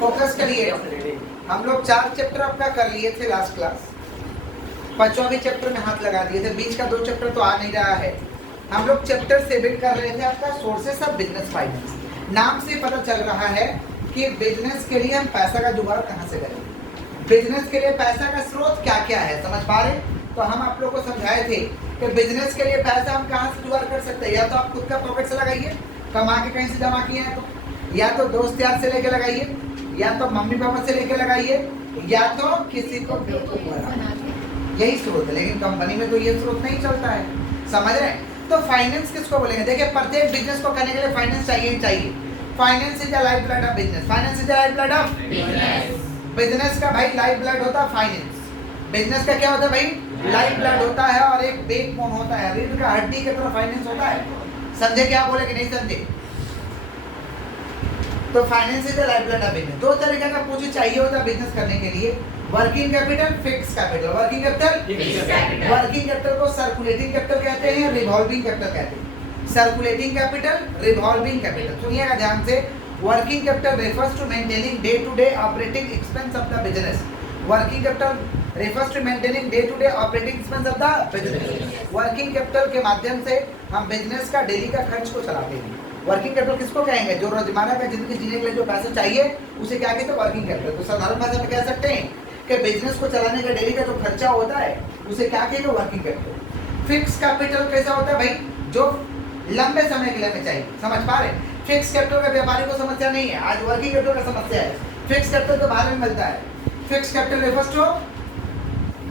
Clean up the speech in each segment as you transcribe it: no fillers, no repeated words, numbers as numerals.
Focus करिए। हम लोग 4 चैप्टर आपका कर लिए थे लास्ट क्लास, 5वां भी चैप्टर में हाथ लगा दिए थे, बीच का 2 चैप्टर तो आ नहीं रहा है। हम लोग चैप्टर 7 कर रहे थे आपका सोर्सेस ऑफ बिजनेस फाइनेंस। नाम से पता चल रहा है कि बिजनेस के लिए हम पैसा का जुगाड़ कहाँ से करें, बिजनेस के लिए पैसा का स्रोत क्या क्या है, समझ पा रहे? तो हम आप लोग को समझाए थे कि बिजनेस के लिए पैसा हम कहाँ से जुगाड़ कर सकते हैं। या तो आप खुद का पॉकेट से लगाइए, कमा के कहीं से जमा किए हैं तो, या तो दोस्त यार से लेके लगाइए, या तो मम्मी पापा से लेके लगाइए, या तो किसी को बेवकूफ बना, यही स्रोत है। लेकिन कंपनी में तो ये स्रोत नहीं चलता है, समझ रहे हैं? तो फाइनेंस किसको बोलेंगे? देखिए, प्रत्येक बिजनेस को करने के लिए फाइनेंस चाहिए ही चाहिए। Finance is the life blood of business. Finance is the life blood of business का भाई लाइफ ब्लड होता है फाइनेंस। बिजनेस का क्या होता है भाई? लाइफ ब्लड होता है और एक बैकबोन होता है, रीढ़ का हड्डी की तरह फाइनेंस होता है। समझे क्या बोले कि नहीं समझे? तो finance is the life blood of business. 2 तरीके का पूंजी चाहिए होता है बिजनेस करने के लिए, working capital, fix capital. Working capital, working capital को सर्कुलेटिंग कैपिटल कहते हैं, रिवॉल्विंग कैपिटल कहते हैं। सर्कुलेटिंग कैपिटल, रिवॉल्विंग कैपिटल, सुनिएगा ध्यान से। Working capital refers to maintaining day to day operating expense of the business. Working capital refers to maintaining day to day operating expense of the business. Working capital के माध्यम से हम business का daily का खर्च को चलाते हैं। वर्किंग कैपिटल किसको कहेंगे? जो रोजमर्रा का जिंदगी जीने के लिए जो पैसे चाहिए उसे क्या कहते हैं? Working capital. तो साधारण भाषा में कह सकते हैं कि बिजनेस को चलाने का डेली का जो खर्चा होता है उसे क्या कहेंगे? Working capital. फिक्स कैपिटल कैसा होता है भाई? जो लंबे समय के लिए हमें चाहिए, समझ पा रहे? फिक्स कैपिटल का व्यापारी को समस्या नहीं है, आज वर्किंग कैपिटल का समस्या है। फिक्स कैपिटल तो बाहर में मिलता है। Fix capital refers to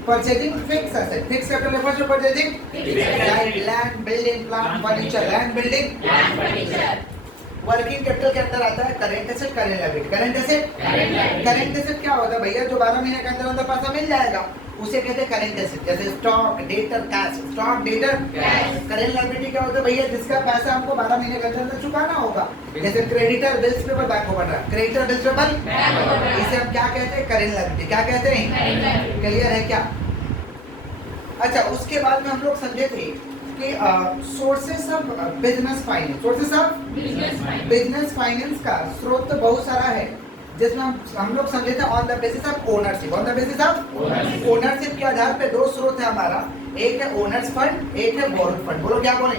purchasing fixed asset. Fixed capital refers to purchasing like land, building, plant, furniture. Land, building, plant, furniture. Working capital के अंदर आता है current asset, current liability. Current asset, current asset क्या होता है भैया? जो 12 महीने के अंदर अंदर पैसा मिल जाएगा उसे कहते हैं करेंट एसेट। जैसे stock, debtor, cash. Stock, debtor, cash. Current liability क्या होता है भैया? जिसका पैसा हमको 12 महीने के अंदर अंदर चुकाना होगा। जैसे creditor bills paper bank overdraft, creditor bills paper, इसे हम क्या कहते हैं? Current liability. क्या कहते हैं? क्लियर है क्या? अच्छा, उसके बाद में हम लोग समझे थे कि sources of business finance. Sources of business finance का स्रोत तो बहुत सारा है, जिसमें हम लोग समझे थे on the basis of ownership. On the basis of ownership के आधार पे 2 स्रोत है हमारा, एक है ओनर्स फंड, एक है बोरोड फंड। बोलो क्या बोले?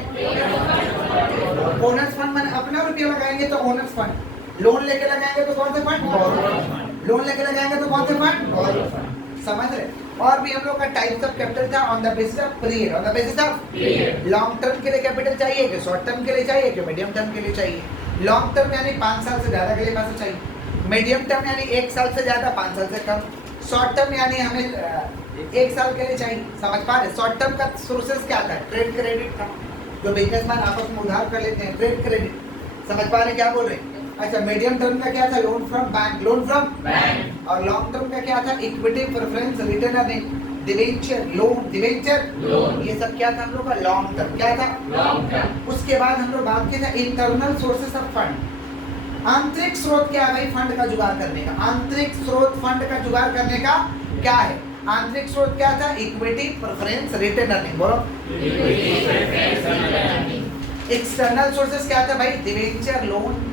ओनर्स फंड मैंने अपना रुपया लगाएंगे तो ओनर्स फंड, लोन लेके लगाएंगे तो कौन सा फंड? Borrowed fund. लोन लेके लगाएंगे तो कौन सा फंड? Borrowed fund. समझ रहे? और भी हम लोग का टाइप्स ऑफ कैपिटल था on the basis of period. On the basis of long term के लिए कैपिटल चाहिए कि शॉर्ट टर्म के लिए चाहिए कि मीडियम टर्म के लिए चाहिए। लॉन्ग टर्म यानी 5 साल से ज्यादा के लिए पैसा चाहिए, मीडियम टर्म यानी 1 साल से ज्यादा 5 साल से कम, शॉर्ट टर्म यानी हमें 1 साल के लिए चाहिए। समझ पा रहे? शॉर्ट टर्म का सोर्सेस क्या था? ट्रेड क्रेडिट था, जो बिजनेसमैन आपस में उधार कर लेते हैं, ट्रेड क्रेडिट। समझ पा रहे क्या बोल रहे हैं? अच्छा, मीडियम टर्म का क्या था? Loan from bank, loan from bank. और लॉन्ग टर्म का क्या था? Equity, preference, return earning, debenture, loan, debenture, loan. ये सब क्या था हम लोग का? Long term. क्या था? Long term. उसके बाद हम लोग बात की था इंटरनल सोर्सेस ऑफ फंड। आंतरिक स्रोत क्या है भाई फंड का जुगाड़ करने का? आंतरिक स्रोत फंड का जुगाड़ करने का क्या है? आंतरिक स्रोत क्या था? Equity, preference, return earning. बोलो। एक्सटर्नल सोर्सेस क्या था भाई? Debenture, loan,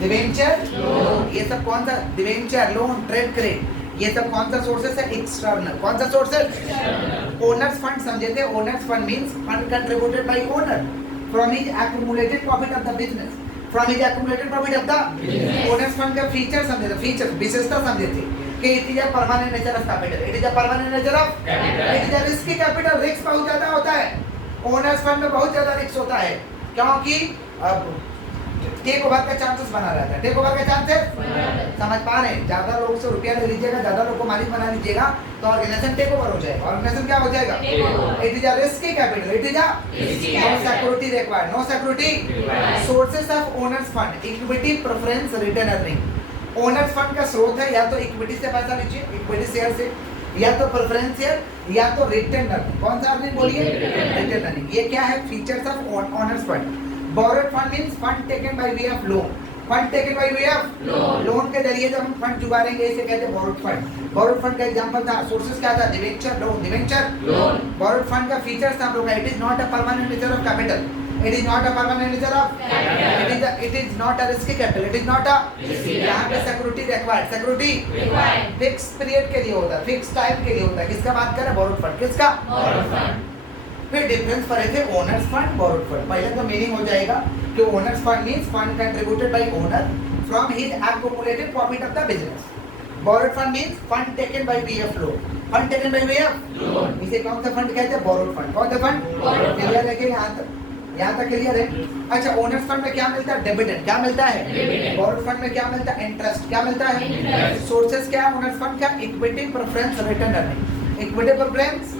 debenture, loan. ये सब कौन सा? डिवेंचर, लोन, ट्रेड क्रेडिट, ये सब कौन सा सोर्सेस है? एक्सटर्नल। कौन सा सोर्सेस? ओनर्स फंड समझे थे? Owner's fund means fund contributed bye owner from his accumulated profit of the business, from his accumulated profit of the owners fund का फीचर समझे थे, फीचर विशेषता समझे थे कि it is a permanent nature of capital. It is a permanent nature of capital. It is a risky capital. Risk बहुत ज्यादा होता है ओनर्स फंड में, बहुत ज्यादा रिस्क होता है, क्योंकि अब टेक ओवर का चांसेस बना रहता है। टेक ओवर का चांसेस समझ पा रहे हैं? ज्यादा लोग से रुपया ले लीजिएगा, ज्यादा लोग को मालिक बना लीजिएगा तो ऑर्गेनाइजेशन टेक ओवर हो जाएगा। ऑर्गेनाइजेशन क्या हो जाएगा? It is a risky capital. It is a no security required, no security. Sources of owners fund, equity, preference, return earning. Owners fund का स्रोत है या तो इक्विटी से पैसा लीजिए, इक्विटी शेयर से, या तो प्रेफरेंस शेयर, या तो रिटर्न अर्निंग। कौन सा अर्निंग बोलिए? Return earning. ये क्या है? Features of owners fund. borrowed fund means fund taken by way of loan, fund taken by way of loan के जरिए जब हम फंड जुगाड़ेंगे इसे कहते हैं बोरोड फंड। बोरोड फंड का एग्जांपल था, सोर्सेस क्या था? Debenture loan, debenture loan. Borrowed fund का फीचर्स था हम लोग का, it is not a permanent nature of capital, It is not a permanent nature of capital. It is not a risky capital. It is not a यहाँ पे security required. Security fixed period के लिए होता है, fixed time के लिए होता है. किसका बात कर रहे हैं? borrowed fund. किसका? borrowed fund. फिर डिफरेंस फर्क है ओनर्स फंड borrowed fund. पहले तो मीनिंग हो जाएगा कि owner's fund means fund contributed bye owner from his accumulated profit of the business. borrowed fund means fund taken by VF loan. Fund taken by VF loan. इसे कौन सा fund कहते हैं? borrowed fund. कौन सा फंड? क्लियर है कि यहाँ तक क्लियर है? अच्छा, ओनर्स फंड में क्या मिलता है? डिविडेंड. क्या मिलता है? borrowed फंड में क्या मिलता है? इंटरेस्ट. क्या मिलता है? सोर्सेस क्या है ओनर्स फंड का? Equity, preference, return earning. Equity, preference.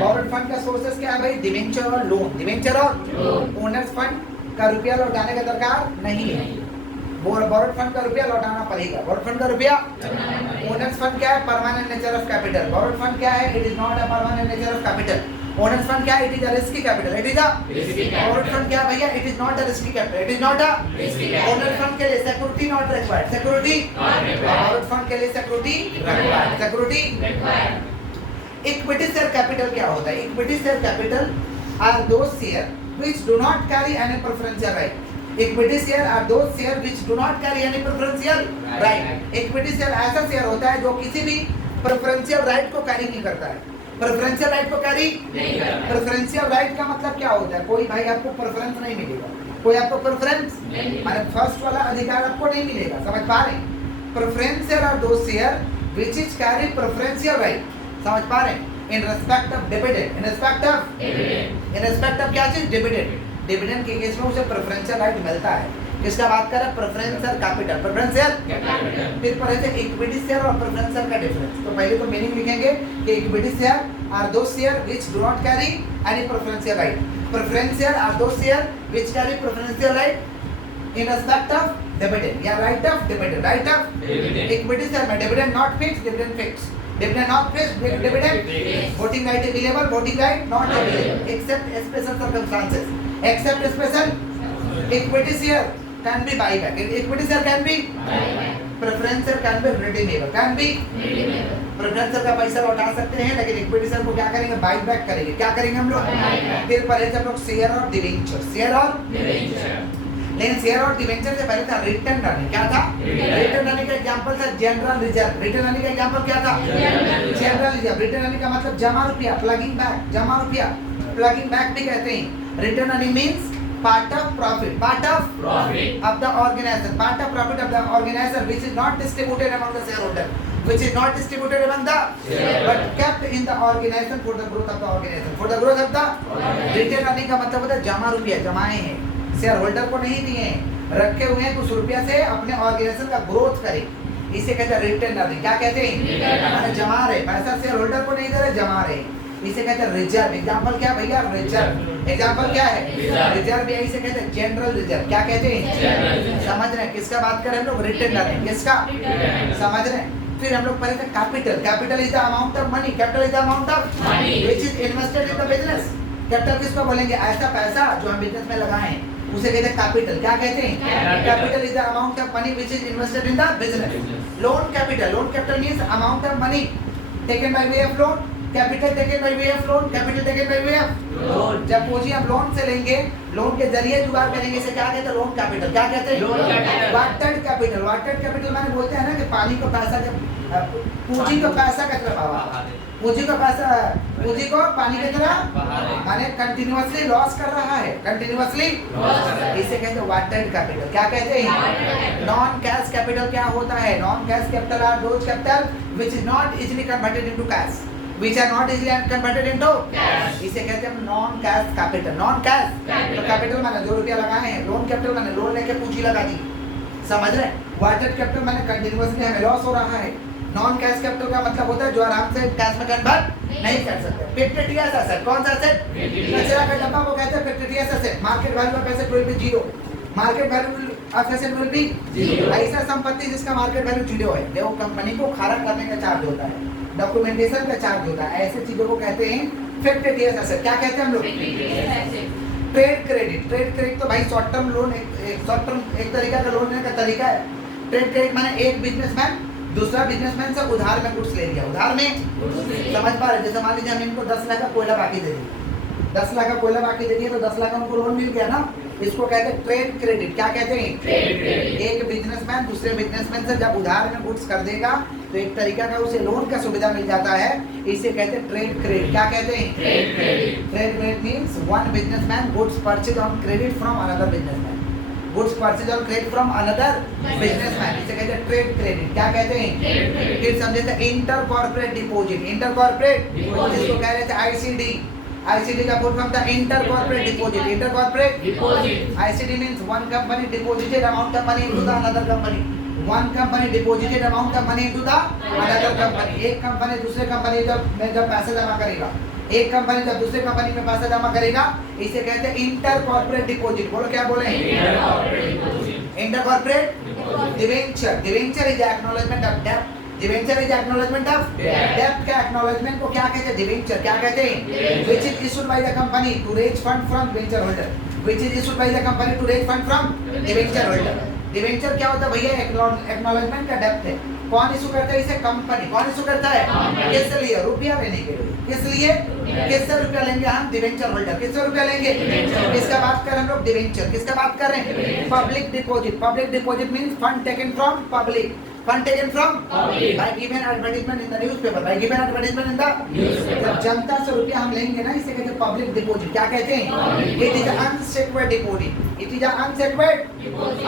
borrowed fund का सोर्सेस क्या है भाई? डिवेंचर और लोन. डिवेंचर और ओनर्स फंड का रुपया लौटाने का दरकार नहीं है. borrowed फंड का रुपया लौटाना पड़ेगा. borrowed फंड का रुपया. ओनर्स फंड क्या है? Permanent nature of capital. borrowed fund क्या है? It is not a permanent nature of capital. Owner's fund क्या है? It is a risky capital. It is a borrowed fund क्या भैया? It is not a risky capital. It is not a owner's fund के लिए security not required. Security borrowed fund के लिए security required. Security required. Equity share capital क्या होता है? Equity share capital are those share which do not carry any preferential right. Equity share are those share which do not carry any preferential right. Equity share ऐसा share होता है जो किसी भी preferential right को कैरी नहीं करता है. प्रेफरेंशियल राइट को कैरी नहीं करता. प्रेफरेंशियल राइट का मतलब क्या होता है? कोई भाई आपको प्रेफरेंस नहीं मिलेगा. कोई आपको प्रेफरेंस माने फर्स्ट वाला अधिकार आपको नहीं मिलेगा. समझ पा रहे हैं? Preferential are those share which is carry preferential right. समझ पा रहे हैं? In respect of dividend. In respect of क्या चीज? डिविडेंड. डिविडेंड के केस में उसे प्रेफरेंशियल राइट मिलता है. किसका बात कर रहा है? Preferential capital. Preferential capital. फिर पढ़े थे इक्विटी शेयर और प्रेफरेंशियल का डिफरेंस. तो पहले तो मीनिंग लिखेंगे कि equity share are those share which do not carry any preferential right. Preferential are those share which carry preferential right in respect of dividend या right of dividend. Right of dividend. Equity share में dividend not fix, dividend fix. Dividend not fixed, dividend voting right available, voting right not available except special circumstances. Except special. Equity share can be buyback. Equity share can be preference share can be redeemable. Can be preference share का पैसा लौटा सकते हैं, लेकिन equity share को क्या करेंगे? Buyback करेंगे. क्या करेंगे हम लोग? फिर पहले से हम लोग शेयर और डिवेंचर. शेयर और डिवेंचर. लेकिन शेयर और डिवेंचर से पहले था रिटर्न अर्निंग. क्या था? रिटर्न अर्निंग का एग्जांपल था जनरल रिजर्व. रिटर्न अर्निंग का एग्जांपल क्या था? General reserve. रिटर्न अर्निंग का मतलब जमा रुपया, प्लगिंग बैक. जमा रुपया, प्लगिंग बैक भी कहते हैं. Return earning means part of profit of the organization, part of profit of the organization which is not distributed among the shareholder, which is not distributed among the but kept in the organization for the growth of the organization, for the growth of the. Return earning का मतलब होता है जमा रुपया, जमाए हैं, share holder को नहीं दिए हैं, रखे हुए हैं कुछ रुपया से अपने ऑर्गेनाइजेशन का ग्रोथ करें. इसे कहते हैं रिटर्न अर्निंग. क्या कहते हैं? माने जमा रहे पैसा, शेयर होल्डर को नहीं दे रहे, जमा रहे. इसे कहते हैं रिजर्व. एग्जांपल क्या भैया? रिजर्व. एग्जांपल क्या है? रिजर्व. या इसे कहते हैं जनरल रिजर्व. क्या कहते हैं? समझ रहे हैं किसका बात कर रहे हैं हम लोग? Return earning. किसका? समझ रहे हैं? फिर हम लोग पढ़े थे capital. Capital is the amount of money. Capital is the amount of money which is invested in the business. Capital किसको बोलेंगे? ऐसा पैसा जो हम बिजनेस में लगाए हैं उसे कहते हैं कैपिटल. क्या कहते हैं? Capital is the amount of money which is invested in the business. Loan capital. Loan capital means amount of money taken by way of loan. Capital taken by way of loan. Capital taken by way of loan. जब पूंजी हम loan से लेंगे, loan के जरिए जुगाड़ करेंगे, इसे क्या कहते हैं? Loan capital. क्या कहते हैं? Watered capital. वाटर्ड कैपिटल माने बोलते हैं ना कि पानी को पैसा, जब पूंजी को पैसा की तरह बहावा, पूंजी को पैसा, पूंजी को पानी की तरह माने कंटिन्यूअसली लॉस कर रहा है, कंटिन्यूअसली. इसे कहते हैं वाटर्ड कैपिटल. क्या कहते हैं? नॉन कैश कैपिटल क्या होता है? Non cash capital R those capital which is not easily converted into cash, which are not easily converted into cash. इसे कहते हैं non cash capital. Non cash तो कैपिटल माने जो रुपया लगाए हैं. लोन कैपिटल माने लोन लेके पूंजी लगा दी. समझ रहे हैं? वाटर्ड कैपिटल माने कंटिन्यूअसली हमें लॉस हो रहा है. नॉन कैश कैपिटल का मतलब होता है जो आराम से कैश में कन्वर्ट नहीं कर सकते. Fictitious asset. कौन सा एसेट? कचरा का डब्बा को कहते हैं fictitious asset. Market value of asset will be zero. Market value of asset will be zero. ऐसा संपत्ति जिसका मार्केट वैल्यू जीरो है, देखो कंपनी को खड़ा करने का चार्ज होता है, डॉक्यूमेंटेशन का चार्ज होता है. ऐसे चीजों को कहते हैं फिक्टिशियस एसेट. क्या कहते हैं हम लोग? Trade credit. ट्रेड क्रेडिट तो भाई शॉर्ट टर्म लोन, एक शॉर्ट टर्म एक तरीका का लोन लेने का तरीका है. ट्रेड क्रेडिट माने एक बिजनेसमैन दूसरा बिजनेसमैन से उधार में गुड्स ले लिया. उधार में समझ पा रहे? जैसे मान लीजिए हम इनको 10 लाख का कोयला बाकी दे दिए, 10 लाख का कोयला बाकी दे दिया तो 10 लाख का उनको लोन मिल गया ना, इसको कहते हैं ट्रेड क्रेडिट। क्या कहते हैं? Trade credit. एक बिजनेसमैन दूसरे बिजनेसमैन से जब उधार में गुड्स कर देगा तो एक तरीका का उसे लोन का सुविधा मिल जाता है, इसे कहते हैं ट्रेड क्रेडिट। क्या कहते हैं? Trade credit. Trade credit means one businessman goods purchase on credit from another businessman, goods purchase on credit from another businessman, इसे कहते हैं ट्रेड क्रेडिट। क्या कहते हैं? फिर समझे थे inter corporate deposit. Inter corporate जिसको कह रहे थे आईसीडी, आईसीडी का फुल फॉर्म था inter corporate deposit. Inter corporate deposit, ICD means one company deposited amount of money into the another company, one company deposited amount of money into the another company. एक company दूसरे company जब पैसे जमा करेगा, एक company जब दूसरे company में पैसा जमा करेगा, इसे कहते हैं इंटर कॉर्पोरेट डिपॉजिट। बोलो क्या बोले? Inter corporate debenture. Debenture is acknowledgement of डेब्ट, डिवेंचर इज एक्नॉलेजमेंट ऑफ डेब्ट का एक्नॉलेजमेंट को क्या कहते हैं? डिवेंचर। क्या कहते हैं? Which is issued by the company to raise fund from debenture holder, which is issued by the company to raise fund from debenture holder. Debenture क्या होता है भैया? एक्नॉलेजमेंट का डेब्ट है। कौन इशू करता है इसे? कंपनी। कौन इशू करता है? किस लिए? रुपया लेने के लिए। किस लिए? किससे रुपया लेंगे हम? Debenture holder. किससे रुपया लेंगे? किसका बात कर रहे हैं हम लोग? डिवेंचर। किसका बात कर रहे हैं? Public deposit. Public deposit means fund taken from public, fund taken from by given advertisement in the newspaper, by given advertisement in the newspaper। जब जनता से रुपया हम लेंगे ना, इसे कहते हैं पब्लिक डिपॉजिट। क्या कहते हैं? It is unsecured deposit, it is unsecured.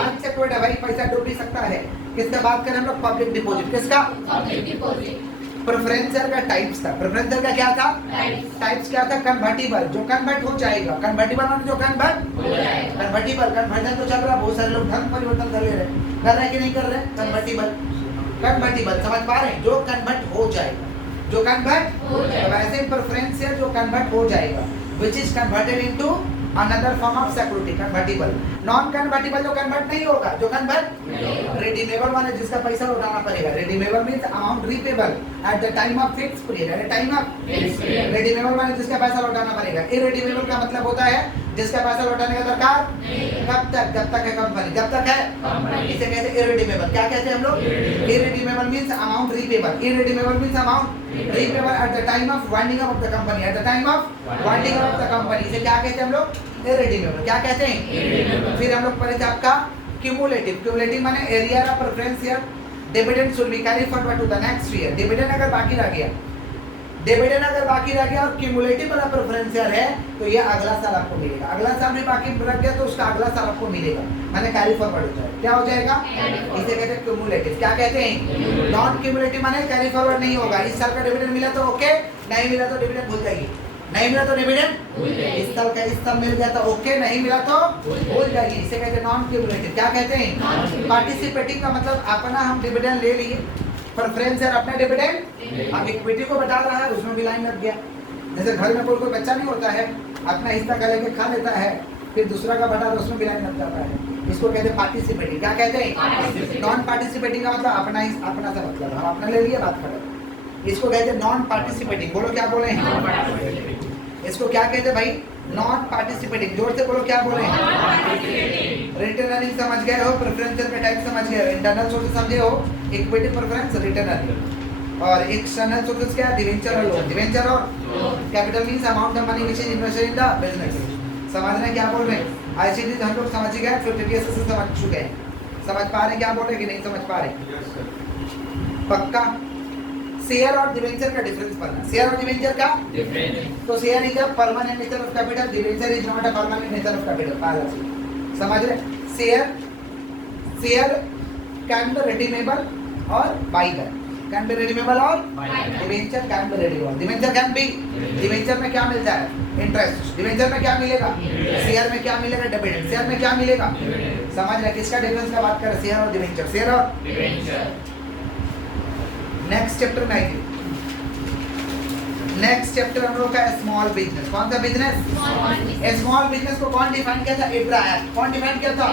Unsecured है भाई, पैसा डूब भी सकता है। किसका बात करें हम लोग? Public deposit. किसका? Public deposit. प्रेफरेंशियल का टाइप्स था। प्रेफरेंशियल का क्या था? टाइप्स क्या था? कन्वर्टिबल, जो कन्वर्ट हो जाएगा। कन्वर्टिबल मतलब जो कन्वर्ट हो जाएगा। कन्वर्टिबल, कन्वर्जन तो चल रहा है, बहुत सारे लोग धर्म परिवर्तन कर ले रहे हैं, कर रहे हैं कि नहीं कर रहे? कन्वर्टिबल, कन्वर्टिबल समझ पा रहे हैं? जो कन्वर्ट हो जाएगा, जो कन्वर्ट हो जाएगा। वैसे प्रेफरेंशियल जो कन्वर्ट हो जाएगा, which is converted into another form of security, convertible। Non convertible जो कन्वर्ट नहीं होगा, जो कन्वर्ट रिडीमेबल माने जिसका पैसा लौटाना पड़ेगा। Redeemable means amount repayable at the time of fix period, at the time of fix period. Redeemable माने जिसका पैसा लौटाना पड़ेगा। इररिडीमेबल का मतलब होता है जिसका पैसा लौटाने का दरकार कब तक? जब तक है कंपनी, जब तक है कंपनी, इसे कहते हैं इररिडीमेबल। क्या कहते हैं हम लोग? Irredeemable means amount repayable. Irredeemable means amount repayable at the time of winding up of the company, at the time of winding up of the company, इसे क्या कहते हैं हम लोग? इररिडीमेबल। क्या कहते हैं? फिर हम लोग पढ़े थे आपका क्यूमुलेटिव। क्यूमुलेटिव माने arrear of preferential dividend should be carry forward to the next year. Dividend अगर बाकी रह गया, डिविडेंड अगर बाकी रह गया और क्यूमुलेटिव वाला प्रेफरेंशियल है तो ये अगला साल आपको मिलेगा। अगला साल भी बाकी रह गया तो उसका अगला साल आपको मिलेगा, माने कैरी फॉरवर्ड हो जाएगा। क्या हो जाएगा? इसे कहते हैं क्यूमुलेटिव। क्या कहते हैं? नॉन क्यूमुलेटिव माने कैरी फॉरवर्ड नहीं होगा। इस साल का डिविडेंड मिला तो ओके, नहीं मिला तो डिविडेंड भूल जाइए। नहीं मिला तो डिविडेंड इस साल का इस साल मिल गया तो ओके, नहीं मिला तो भूल जाइए। इसे कहते हैं नॉन क्यूमुलेटिव। क्या कहते हैं? पार्टिसिपेटिंग का मतलब अपना हम डिविडेंड ले लिए, प्रेफरेंशियल अपना डिविडेंड अब इक्विटी को बता रहा है, उसमें भी लाइन लग गया। जैसे घर में कोई बच्चा नहीं होता है, अपना हिस्सा का लेके खा लेता है, फिर दूसरा का बटा उसमें भी लाइन लग जाता है। इसको कहते हैं पार्टिसिपेटिंग। क्या कहते हैं? नॉन पार्टिसिपेटिंग का मतलब अपना ही अपना से मतलब हम अपना ले लिए, बात करें। इसको कहते हैं नॉन पार्टिसिपेटिंग। बोलो क्या बोले हैं? इसको क्या कहते हैं भाई? Non participating. जोर से बोलो क्या बोले हैं? रिटर्न अर्निंग समझ गए हो, प्रेफरेंशियल का टाइप समझ गए हो, इंटरनल सोर्सेस समझे हो, इक्विटी प्रेफरेंस, रिटर्न अर्निंग। और एक्सटर्नल सोर्सेस क्या? डिवेंचर और लोन। डिवेंचर और capital means amount of money which is invested in the business. समझ रहे हैं क्या बोल रहे हैं? आईसीडी हम लोग समझ गए, 50 केसेस से समझ चुके हैं। समझ पा रहे हैं क्या बोल रहे हैं कि नहीं समझ पा रहे? पक्का। शेयर और डिवेंचर का डिफरेंस पढ़ना। शेयर और डिवेंचर का डिफरेंस। तो share is a permanent nature of capital, debenture is not a permanent nature of capital. पहला चीज समझ रहे? शेयर कैन बी रिडीमेबल और बायबल, कैन बी रिडीमेबल और debenture can be redeemable. Debenture can be, debenture में क्या मिलता है? इंटरेस्ट। डिवेंचर में क्या मिलेगा? शेयर में क्या मिलेगा? डिविडेंड। शेयर में क्या मिलेगा? समझ रहे? किसका डिफरेंस का बात कर रहे? शेयर और डिवेंचर। शेयर और डिवेंचर। नेक्स्ट चैप्टर में आइए। नेक्स्ट चैप्टर हम लोग का स्मॉल बिजनेस। कौन सा बिजनेस? स्मॉल बिजनेस को कौन डिफाइन किया था? इब्रा एक्ट। कौन डिफाइन किया था?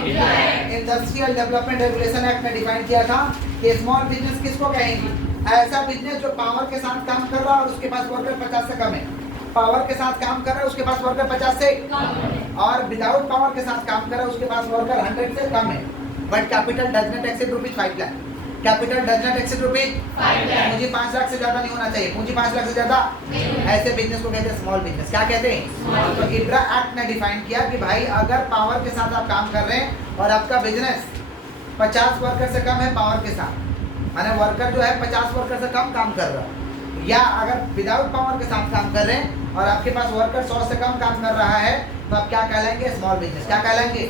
इंडस्ट्रियल डेवलपमेंट रेगुलेशन एक्ट में डिफाइन किया था कि स्मॉल बिजनेस किसको कहेंगे? ऐसा बिजनेस जो पावर के साथ काम कर रहा है और उसके पास वर्कर 50 से कम है। पावर के साथ काम कर रहा है, उसके पास वर्कर 50 से कम है, और विदाउट पावर के साथ काम कर रहा है, उसके पास वर्कर 100 से कम है, but capital does not exceed ₹5 lakh. Capital does not exceed rupees 5 lakh. पूंजी 5 लाख से ज्यादा नहीं होना चाहिए, पूंजी 5 लाख से ज्यादा ऐसे बिजनेस को कहते हैं स्मॉल बिजनेस। क्या कहते हैं? तो इब्रा एक्ट ने डिफाइन किया कि भाई अगर पावर के साथ आप काम कर रहे हैं और आपका बिजनेस 50 वर्कर से कम है पावर के साथ, माने वर्कर जो है 50 वर्कर से कम काम कर रहा है, या अगर विदाउट पावर के साथ काम कर रहे हैं और आपके पास वर्कर 100 से कम काम कर रहा है, तो आप क्या कहलाएंगे? Small business. क्या कहलाएंगे?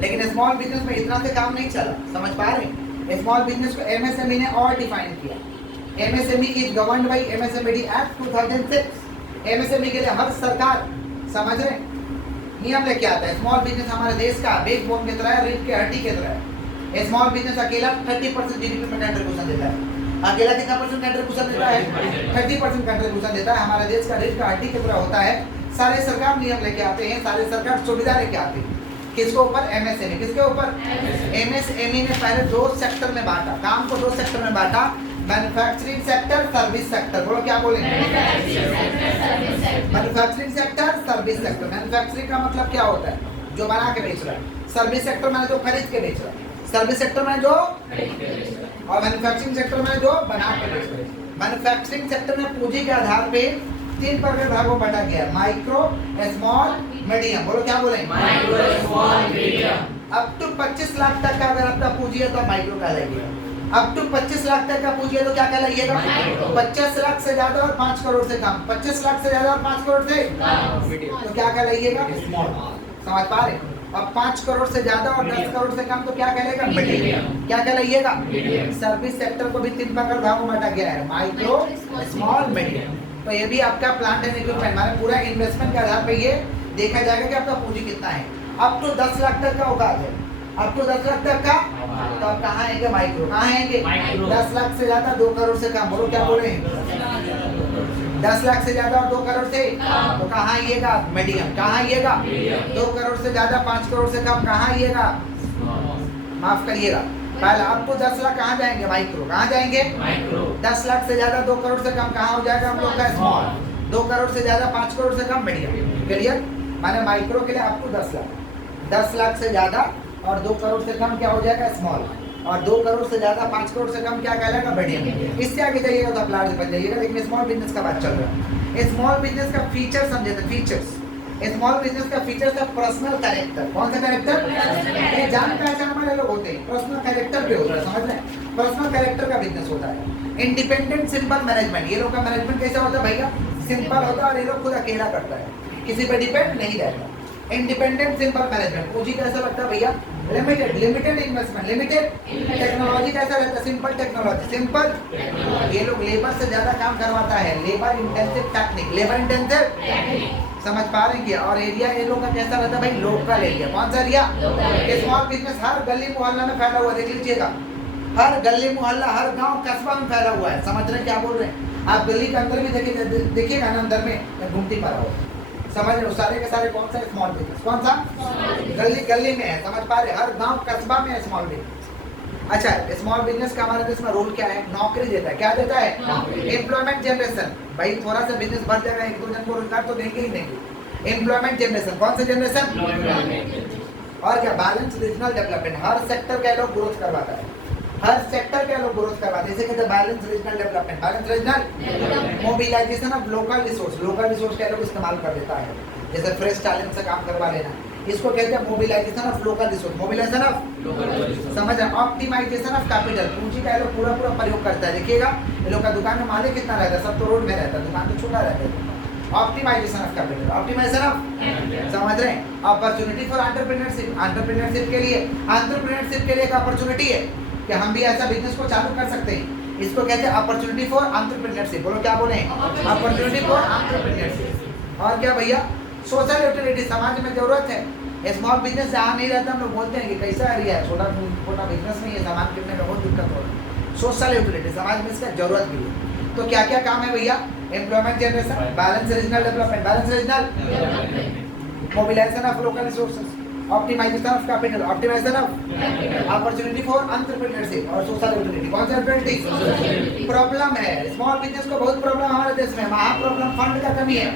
लेकिन स्मॉल बिजनेस में इतना से काम नहीं चला, समझ पा रहे हैं? स्मॉल बिजनेस को एमएसएमई ने और डिफाइन किया। MSME is governed bye MSME act 2006। MSME के लिए हर सरकार, समझ रहे, नियम लेके आता है। स्मॉल बिजनेस हमारे देश का बैकबोन की तरह है, रीढ़ की हड्डी की तरह है। स्मॉल बिजनेस अकेला 30% जीडीपी में कंट्रीब्यूशन देता है। अकेला कितना परसेंट कंट्रीब्यूशन देता है? 30% कंट्रीब्यूशन देता है। हमारे देश का रीढ़ का हड्डी की तरह होता है। सारे सरकार नियम लेके आते हैं, सारे सरकार सुविधा लेके आते हैं। किसके ऊपर? एमएसएमई। किसके ऊपर? एमएसएमई ने पहले 2 सेक्टर में बांटा, काम को 2 सेक्टर में बांटा, मैन्युफैक्चरिंग सेक्टर, सर्विस सेक्टर। बोलो क्या बोलेंगे? Manufacturing sector, service sector. Manufacturing का मतलब क्या होता है? जो बना के बेच रहा है। सर्विस सेक्टर में जो खरीद के बेच रहा है। सर्विस सेक्टर में जो, और मैन्युफैक्चरिंग सेक्टर में जो बना के बेच रहा है। मैन्युफैक्चरिंग सेक्टर में पूंजी के आधार पे 3 प्रकार भागों में बांटा गया है, माइक्रो, स्मॉल, मीडियम। बोलो क्या बोलेंगे? Micro, small, medium. Up to 25 lakh तक का अगर आपका पूंजी है तो आप माइक्रो कहलाइएगा। अप टू 25 लाख तक का पूंजी है तो क्या कहलाइएगा? 50 लाख से ज्यादा और 5 करोड़ से कम। 25 लाख से ज्यादा और 5 करोड़ से तो क्या कहलाइएगा? स्मॉल। समझ पा रहे? अब 5 करोड़ से ज्यादा और 10 करोड़ से कम तो क्या कहलाएगा? मीडियम। क्या कहलाइएगा? सर्विस सेक्टर को भी 3 प्रकार भागों में बांटा गया है, माइक्रो, स्मॉल, मीडियम। तो ये भी आपका प्लांट एंड इक्विपमेंट, माने पूरा इन्वेस्टमेंट के आधार पे ये देखा जाएगा कि आपका पूंजी कितना है। अप टू 10 लाख तक का औकात है, अप टू 10 लाख तक का, तो आप कहाँ आएंगे? माइक्रो। कहाँ आएंगे? 10 लाख से ज्यादा 2 करोड़ से कम। बोलो क्या बोले? 10 लाख से ज्यादा और 2 करोड़ से तो कहाँ आइएगा? मीडियम। कहाँ आइएगा? 2 करोड़ से ज्यादा 5 करोड़ से कम कहाँ आइएगा? माफ करिएगा, पहले आपको 10 लाख कहाँ जाएंगे? माइक्रो। कहाँ जाएंगे? माइक्रो। 10 लाख से ज्यादा 2 करोड़ से कम कहाँ हो जाएगा हम लोग का? स्मॉल। 2 करोड़ से ज्यादा 5 करोड़ से कम मीडियम। क्लियर? माने माइक्रो के लिए आपको 10 लाख, 10 लाख से ज्यादा और 2 करोड़ से कम क्या हो जाएगा? स्मॉल। और 2 करोड़ से ज्यादा 5 करोड़ से कम क्या कहलाएगा? मीडियम। इससे आगे जाइएगा तो आप लार्ज बन जाइएगा। लेकिन स्मॉल बिजनेस का बात चल रहा है। स्मॉल बिजनेस का फीचर समझे थे, फीचर्स। स्मॉल बिजनेस का फीचर है पर्सनल कैरेक्टर। कौन सा कैरेक्टर? ये जान पहचान वाले लोग होते हैं, पर्सनल कैरेक्टर पे होता है, समझ रहे हैं? पर्सनल कैरेक्टर का बिजनेस होता है। Independent simple management. ये लोग का मैनेजमेंट कैसा होता है भैया? सिंपल होता है और ये लोग खुद अकेला करता है, किसी पे डिपेंड नहीं रहता। Independent simple management. पूंजी कैसा लगता है भैया? Limited, limited investment, limited technology. कैसा रहता है? Simple technology, simple. ये लोग लेबर से ज्यादा काम करवाता है, labour intensive technique, labour intensive. समझ पा रहे हैं? और एरिया ये लोग का कैसा रहता है भाई? Local area. कौन सा एरिया? स्मॉल बिजनेस हर गली मोहल्ला में फैला हुआ, देख लीजिएगा। हर गली मोहल्ला, हर गांव कस्बा में फैला हुआ है। समझ रहे हैं क्या बोल रहे हैं? आप गली के अंदर भी देखिएगा ना, अंदर में घूमती पड़ा हो, समझ रहे हो? सारे के सारे कौन सा? Small business. कौन सा? गली गली में है, समझ पा रहे? हर गांव कस्बा में है स्मॉल बिजनेस। अच्छा, स्मॉल बिजनेस का हमारे देश में रोल क्या है? नौकरी देता है। क्या देता है? Employment generation. भाई थोड़ा सा बिजनेस बढ़ जाएगा, 1-2 जन को रोजगार तो देंगे ही देंगे। Employment generation. कौन सा जनरेशन? और क्या? Balance regional development. हर सेक्टर के लोग ग्रोथ करवाता है, हर सेक्टर के लोग ग्रोथ करवाते हैं। जैसे कहते हैं balance regional development, balance regional mobilisation of local resource. Local resource का लोग इस्तेमाल कर देता है, जैसे फ्रेश टैलेंट से काम करवा लेना, इसको कहते हैं mobilisation of local resource. Mobilisation of, समझ रहे? Optimisation of capital. पूंजी का लोग पूरा पूरा प्रयोग करता है। देखिएगा ये लोग का दुकान में मालिक कितना रहता है? सब तो रोड में रहता है, दुकान तो छोटा रहता है। Optimisation of capital, optimisation of, समझ रहे हैं? Opportunity for entrepreneurship. एंटरप्रेन्योरशिप के लिए, एंटरप्रेन्योरशिप के लिए एक अपॉर्चुनिटी है कि हम भी ऐसा बिजनेस को चालू कर सकते हैं। इसको कहते हैं अपॉर्चुनिटी फॉर एंटरप्रेन्योरशिप। बोलो क्या बोले? Opportunity for entrepreneurship. और क्या भैया? Social utility. समाज में जरूरत है। स्मॉल बिजनेस जहाँ नहीं रहता हम लोग बोलते हैं कि कैसा एरिया है, छोटा छोटा बिजनेस नहीं है, सामान कितने में बहुत दिक्कत हो रहा है। सोशल यूटिलिटी, समाज में इसका जरूरत भी है। तो क्या क्या काम है भैया? Employment generation, balance regional development, balance regional mobilisation of local resources, optimisation of capital, optimisation of opportunity for entrepreneurship और सोशल यूटिलिटी। कौन सा यूटिलिटी? प्रॉब्लम है स्मॉल बिजनेस को, बहुत प्रॉब्लम हमारे देश में। महा प्रॉब्लम फंड का कमी है,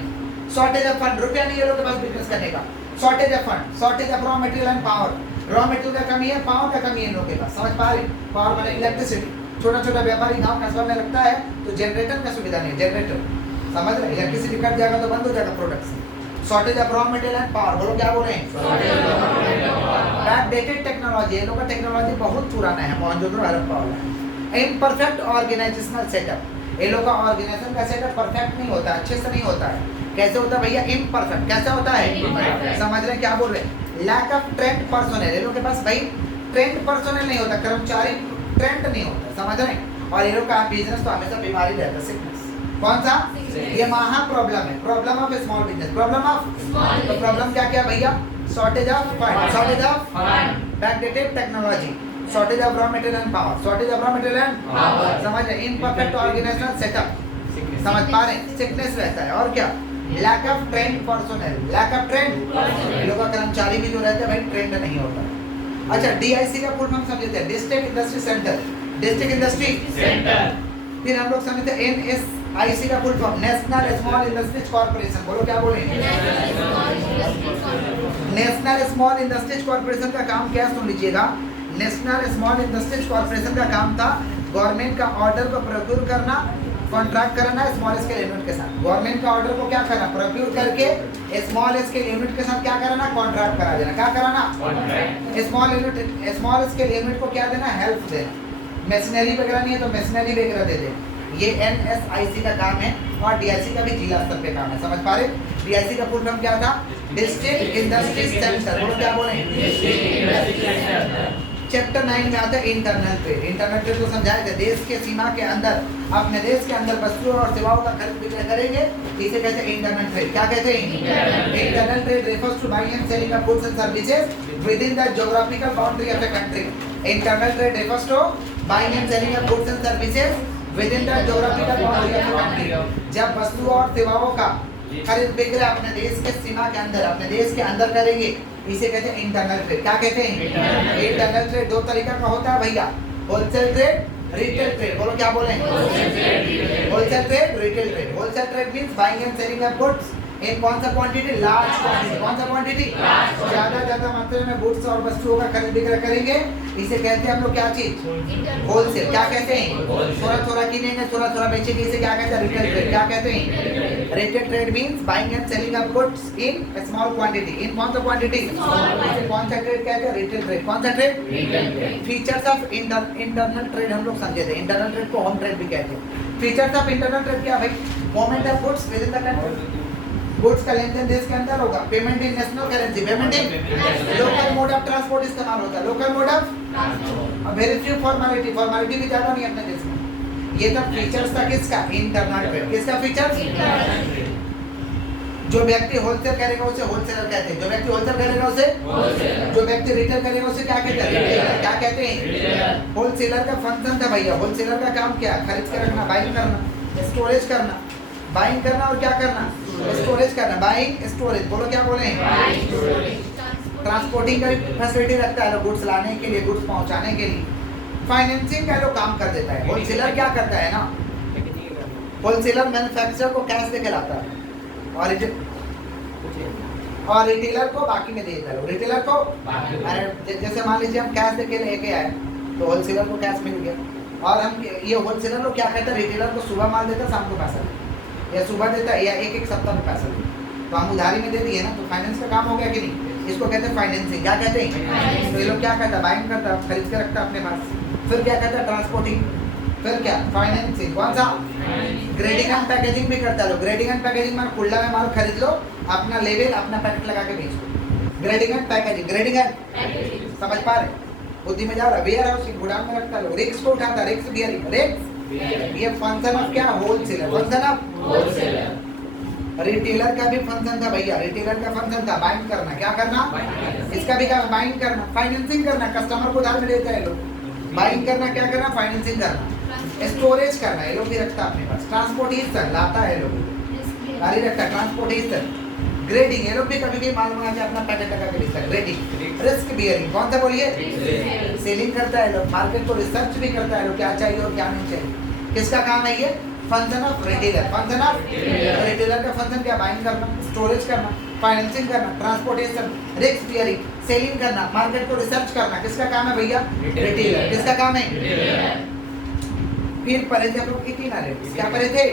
शॉर्टेज ऑफ फंड। रुपया नहीं है लोगों के पास बिजनेस करने का, shortage of fund, shortage of raw material and power. Raw material का कमी है, पावर का कमी है इन लोगों के पास, समझ पा रहे? पावर माने इलेक्ट्रिसिटी, छोटा छोटा व्यापारी गांव कस्बा में रखता है तो जनरेटर का सुविधा नहीं, जनरेटर समझ रहे? इलेक्ट्रिसिटी कट जाएगा तो बंद हो जाएगा production. Shortage of raw material and power, बोलो क्या बोल रहे हैं? बैकडेटेड टेक्नोलॉजी, ये लोग का टेक्नोलॉजी बहुत पुराना है, मोहनजोदड़ो हड़प्पा वाला। इम्परफेक्ट ऑर्गेनाइजेशनल सेटअप, ये लोग का ऑर्गेनाइजेशन का सेटअप परफेक्ट नहीं होता, अच्छे से नहीं होता है। कैसे होता है भैया? इम्परफेक्ट। कैसा होता है? समझ रहे हैं क्या बोल रहे हैं? लैक ऑफ ट्रेंड पर्सोनल, ये लोग के पास भाई ट्रेंड पर्सोनल नहीं होता, कर्मचारी ट्रेंड नहीं होता, समझ रहे हैं? और ये लोग का बिजनेस तो हमेशा बीमारी रहता है, सिकनेस। कौन सा? ये महा प्रॉब्लम है, problem of small business, problem of तो प्रॉब्लम क्या क्या भैया? Shortage of fund, shortage of backdated technology, shortage of raw material and power, shortage of raw material and power, समझ रहे? इम्परफेक्ट ऑर्गेनाइजेशनल सेटअप, समझ पा रहे हैं? सिकनेस रहता है। और क्या? Lack of trained personnel, lack of trained, लोगों का कर्मचारी भी जो रहते हैं भाई ट्रेंड नहीं होता। अच्छा, डीआईसी का फुल फॉर्म समझते हैं, district industry centre, district industry centre. फिर हम लोग समझते हैं एनएसआईसी का full form, national small industries corporation, बोलो क्या बोले? नेशनल स्मॉल इंडस्ट्रीज कॉर्पोरेशन का काम क्या, सुन लीजिएगा। नेशनल स्मॉल इंडस्ट्रीज कॉर्पोरेशन का काम था गवर्नमेंट का ऑर्डर को प्रोक्योर करना, कॉन्ट्रैक्ट करना स्मॉल स्केल यूनिट के साथ। गवर्नमेंट का ऑर्डर को क्या करना? प्रोक्योर करके स्मॉल स्केल यूनिट के साथ क्या कराना? कॉन्ट्रैक्ट करा देना। क्या कराना? स्मॉल स्केल यूनिट को क्या देना? हेल्प देना। मशीनरी वगैरह नहीं है तो मशीनरी वगैरह दे दे। ये एनएसआईसी का काम है और डीआईसी का भी जिला स्तर पे काम है, समझ पा रहे? डीआईसी का फुल फॉर्म क्या था? डिस्ट्रिक्ट इंडस्ट्रीज सेंटर, बोलो क्या बोले? चैप्टर 9 में आता है इंटरनल ट्रेड। इंटरनल ट्रेड को समझाया था, देश के सीमा के अंदर, अपने देश के अंदर वस्तुओं और सेवाओं का खरीद बिक्री करेंगे, इसे कहते हैं इंटरनल ट्रेड। क्या कहते हैं? Internal trade refers to buying and selling of goods and services with in the geographical boundary of a country. Internal trade refers to buying and selling of goods and services with in the geographical boundary of a country. जब वस्तुओं और सेवाओं का खरीद बिक्री अपने देश के सीमा के अंदर, अपने देश के अंदर करेंगे, इसे कहते हैं इंटरनल ट्रेड। क्या कहते हैं? इंटरनल ट्रेड दो तरीका का होता है भैया, होलसेल ट्रेड, रिटेल ट्रेड। बोलो क्या बोले? Wholesale trade, retail trade. Wholesale trade means buying and selling of goods इन कौन सा क्वांटिटी? Large quantity. कौन सा क्वांटिटी? ज्यादा मात्रा में गुड्स और वस्तुओं का खरीद बिक्री करेंगे, इसे कहते हैं हम लोग क्या चीज? होलसेल। क्या कहते हैं? थोड़ा थोड़ा किनेंगे, थोड़ा थोड़ा बेचेंगे, इसे क्या कहते हैं? Retail trade. क्या कहते हैं? Retail trade means buying and selling of goods in small quantity. इन कौन सा क्वांटिटी? इसे कौन सा ट्रेड कहते हैं? Retail trade. कौन सा trade? Features of internal trade हम लोग समझे थे। इंटरनल ट्रेड को होम ट्रेड भी कहते हैं। फीचर्स ऑफ इंटरनल ट्रेड क्या भाई? Movement of goods with in the country, goods का लेन देन देश के अंदर होगा। Payment in national currency, payment in local mode of transport इस्तेमाल होता है, local mode of transport. Very few formality, formality भी ज्यादा नहीं अपने देश में। ये सब फीचर्स था किसका? Internal trade. किसका फीचर्स? जो व्यक्ति होलसेल करेगा उसे होलसेलर कहते हैं, जो व्यक्ति होलसेल करेगा उसे, जो व्यक्ति रिटेल करेगा उसे क्या कहते हैं? रिटेलर। क्या कहते हैं? होलसेलर का फंक्शन था भैया। होलसेलर का काम क्या? खरीद के रखना, बाइंग करना, स्टोरेज करना, बाइंग करना और क्या करना? स्टोरेज करना। बाइंग, स्टोरेज, बोलो क्या बोले? ट्रांसपोर्टिंग का फैसिलिटी रखता है गुड्स लाने के लिए, गुड्स पहुंचाने के लिए। फाइनेंसिंग का लोग काम कर देता है। होलसेलर क्या करता है ना? होलसेलर मैन्युफैक्चरर को कैश देके लाता है और रिटेलर को बाकी में दे देता है। रिटेलर को जैसे मान लीजिए हम कैश देके लेके आए तो होलसेलर को कैश मिल गया, और हम ये होलसेलर लोग क्या कहता है? रिटेलर को सुबह माल देता है, शाम को पैसा देता है, या सुबह देता है या एक सप्ताह में पैसा देता है। तो हम उधारी में दे दिए ना, तो फाइनेंस का काम हो गया कि नहीं? इसको कहते हैं फाइनेंसिंग। क्या कहते हैं? तो ये लोग क्या करता है? बाइंग करता है, खरीद के रखता है अपने पास। फिर क्या कहता है? ट्रांसपोर्टिंग। फिर क्या? फाइनेंसिंग। कौन सा? ग्रेडिंग एंड पैकेजिंग भी करता है लोग। ग्रेडिंग एंड पैकेजिंग माल खुला में माल खरीद लो, अपना लेबल, अपना पैकेट लगा के बेच दो। Grading and packaging. Grading and समझ पा रहे? बुद्धि में जा रहा है। वेयर हाउसिंग, गोदाम में रखता है लोग। रिक्स को उठाता है, रिक्स बियरिंग। रिक्स ये फंक्शन ऑफ क्या? Wholesaler. Function of wholesaler. Retailer का भी फंक्शन था भैया। रिटेलर का फंक्शन था बाइंग करना। क्या करना? इसका भी काम बाइंग करना। फाइनेंसिंग करना, कस्टमर को उधार में देता है लोग। बाइंग करना, क्या करना? फाइनेंसिंग करना। स्टोरेज करना, ये लोग भी रखता है अपने पास। ट्रांसपोर्टेशन, लाता है लोग, गाड़ी रखता है। ट्रांसपोर्टेशन। ग्रेडिंग, ये लोग भी कभी कभी माल मंगा के अपना पैकेट लगा के बेचता है। ग्रेडिंग। रिस्क बियरिंग, कौन सा बोलिए? सेलिंग करता है लोग। मार्केट को रिसर्च भी करता है लोग, क्या चाहिए और क्या नहीं चाहिए। किसका काम है ये? Function of retailer. Function of retailer का फंक्शन क्या? बाइंग करना, स्टोरेज करना, फाइनेंसिंग करना, ट्रांसपोर्टेशन, रिस्क बियरिंग, सेलिंग करना, मार्केट को रिसर्च करना, किसका काम है भैया? रिटेलर। किसका काम है? फिर पढ़े थे हम लोग इटिनरेंट्स। क्या पढ़े थे?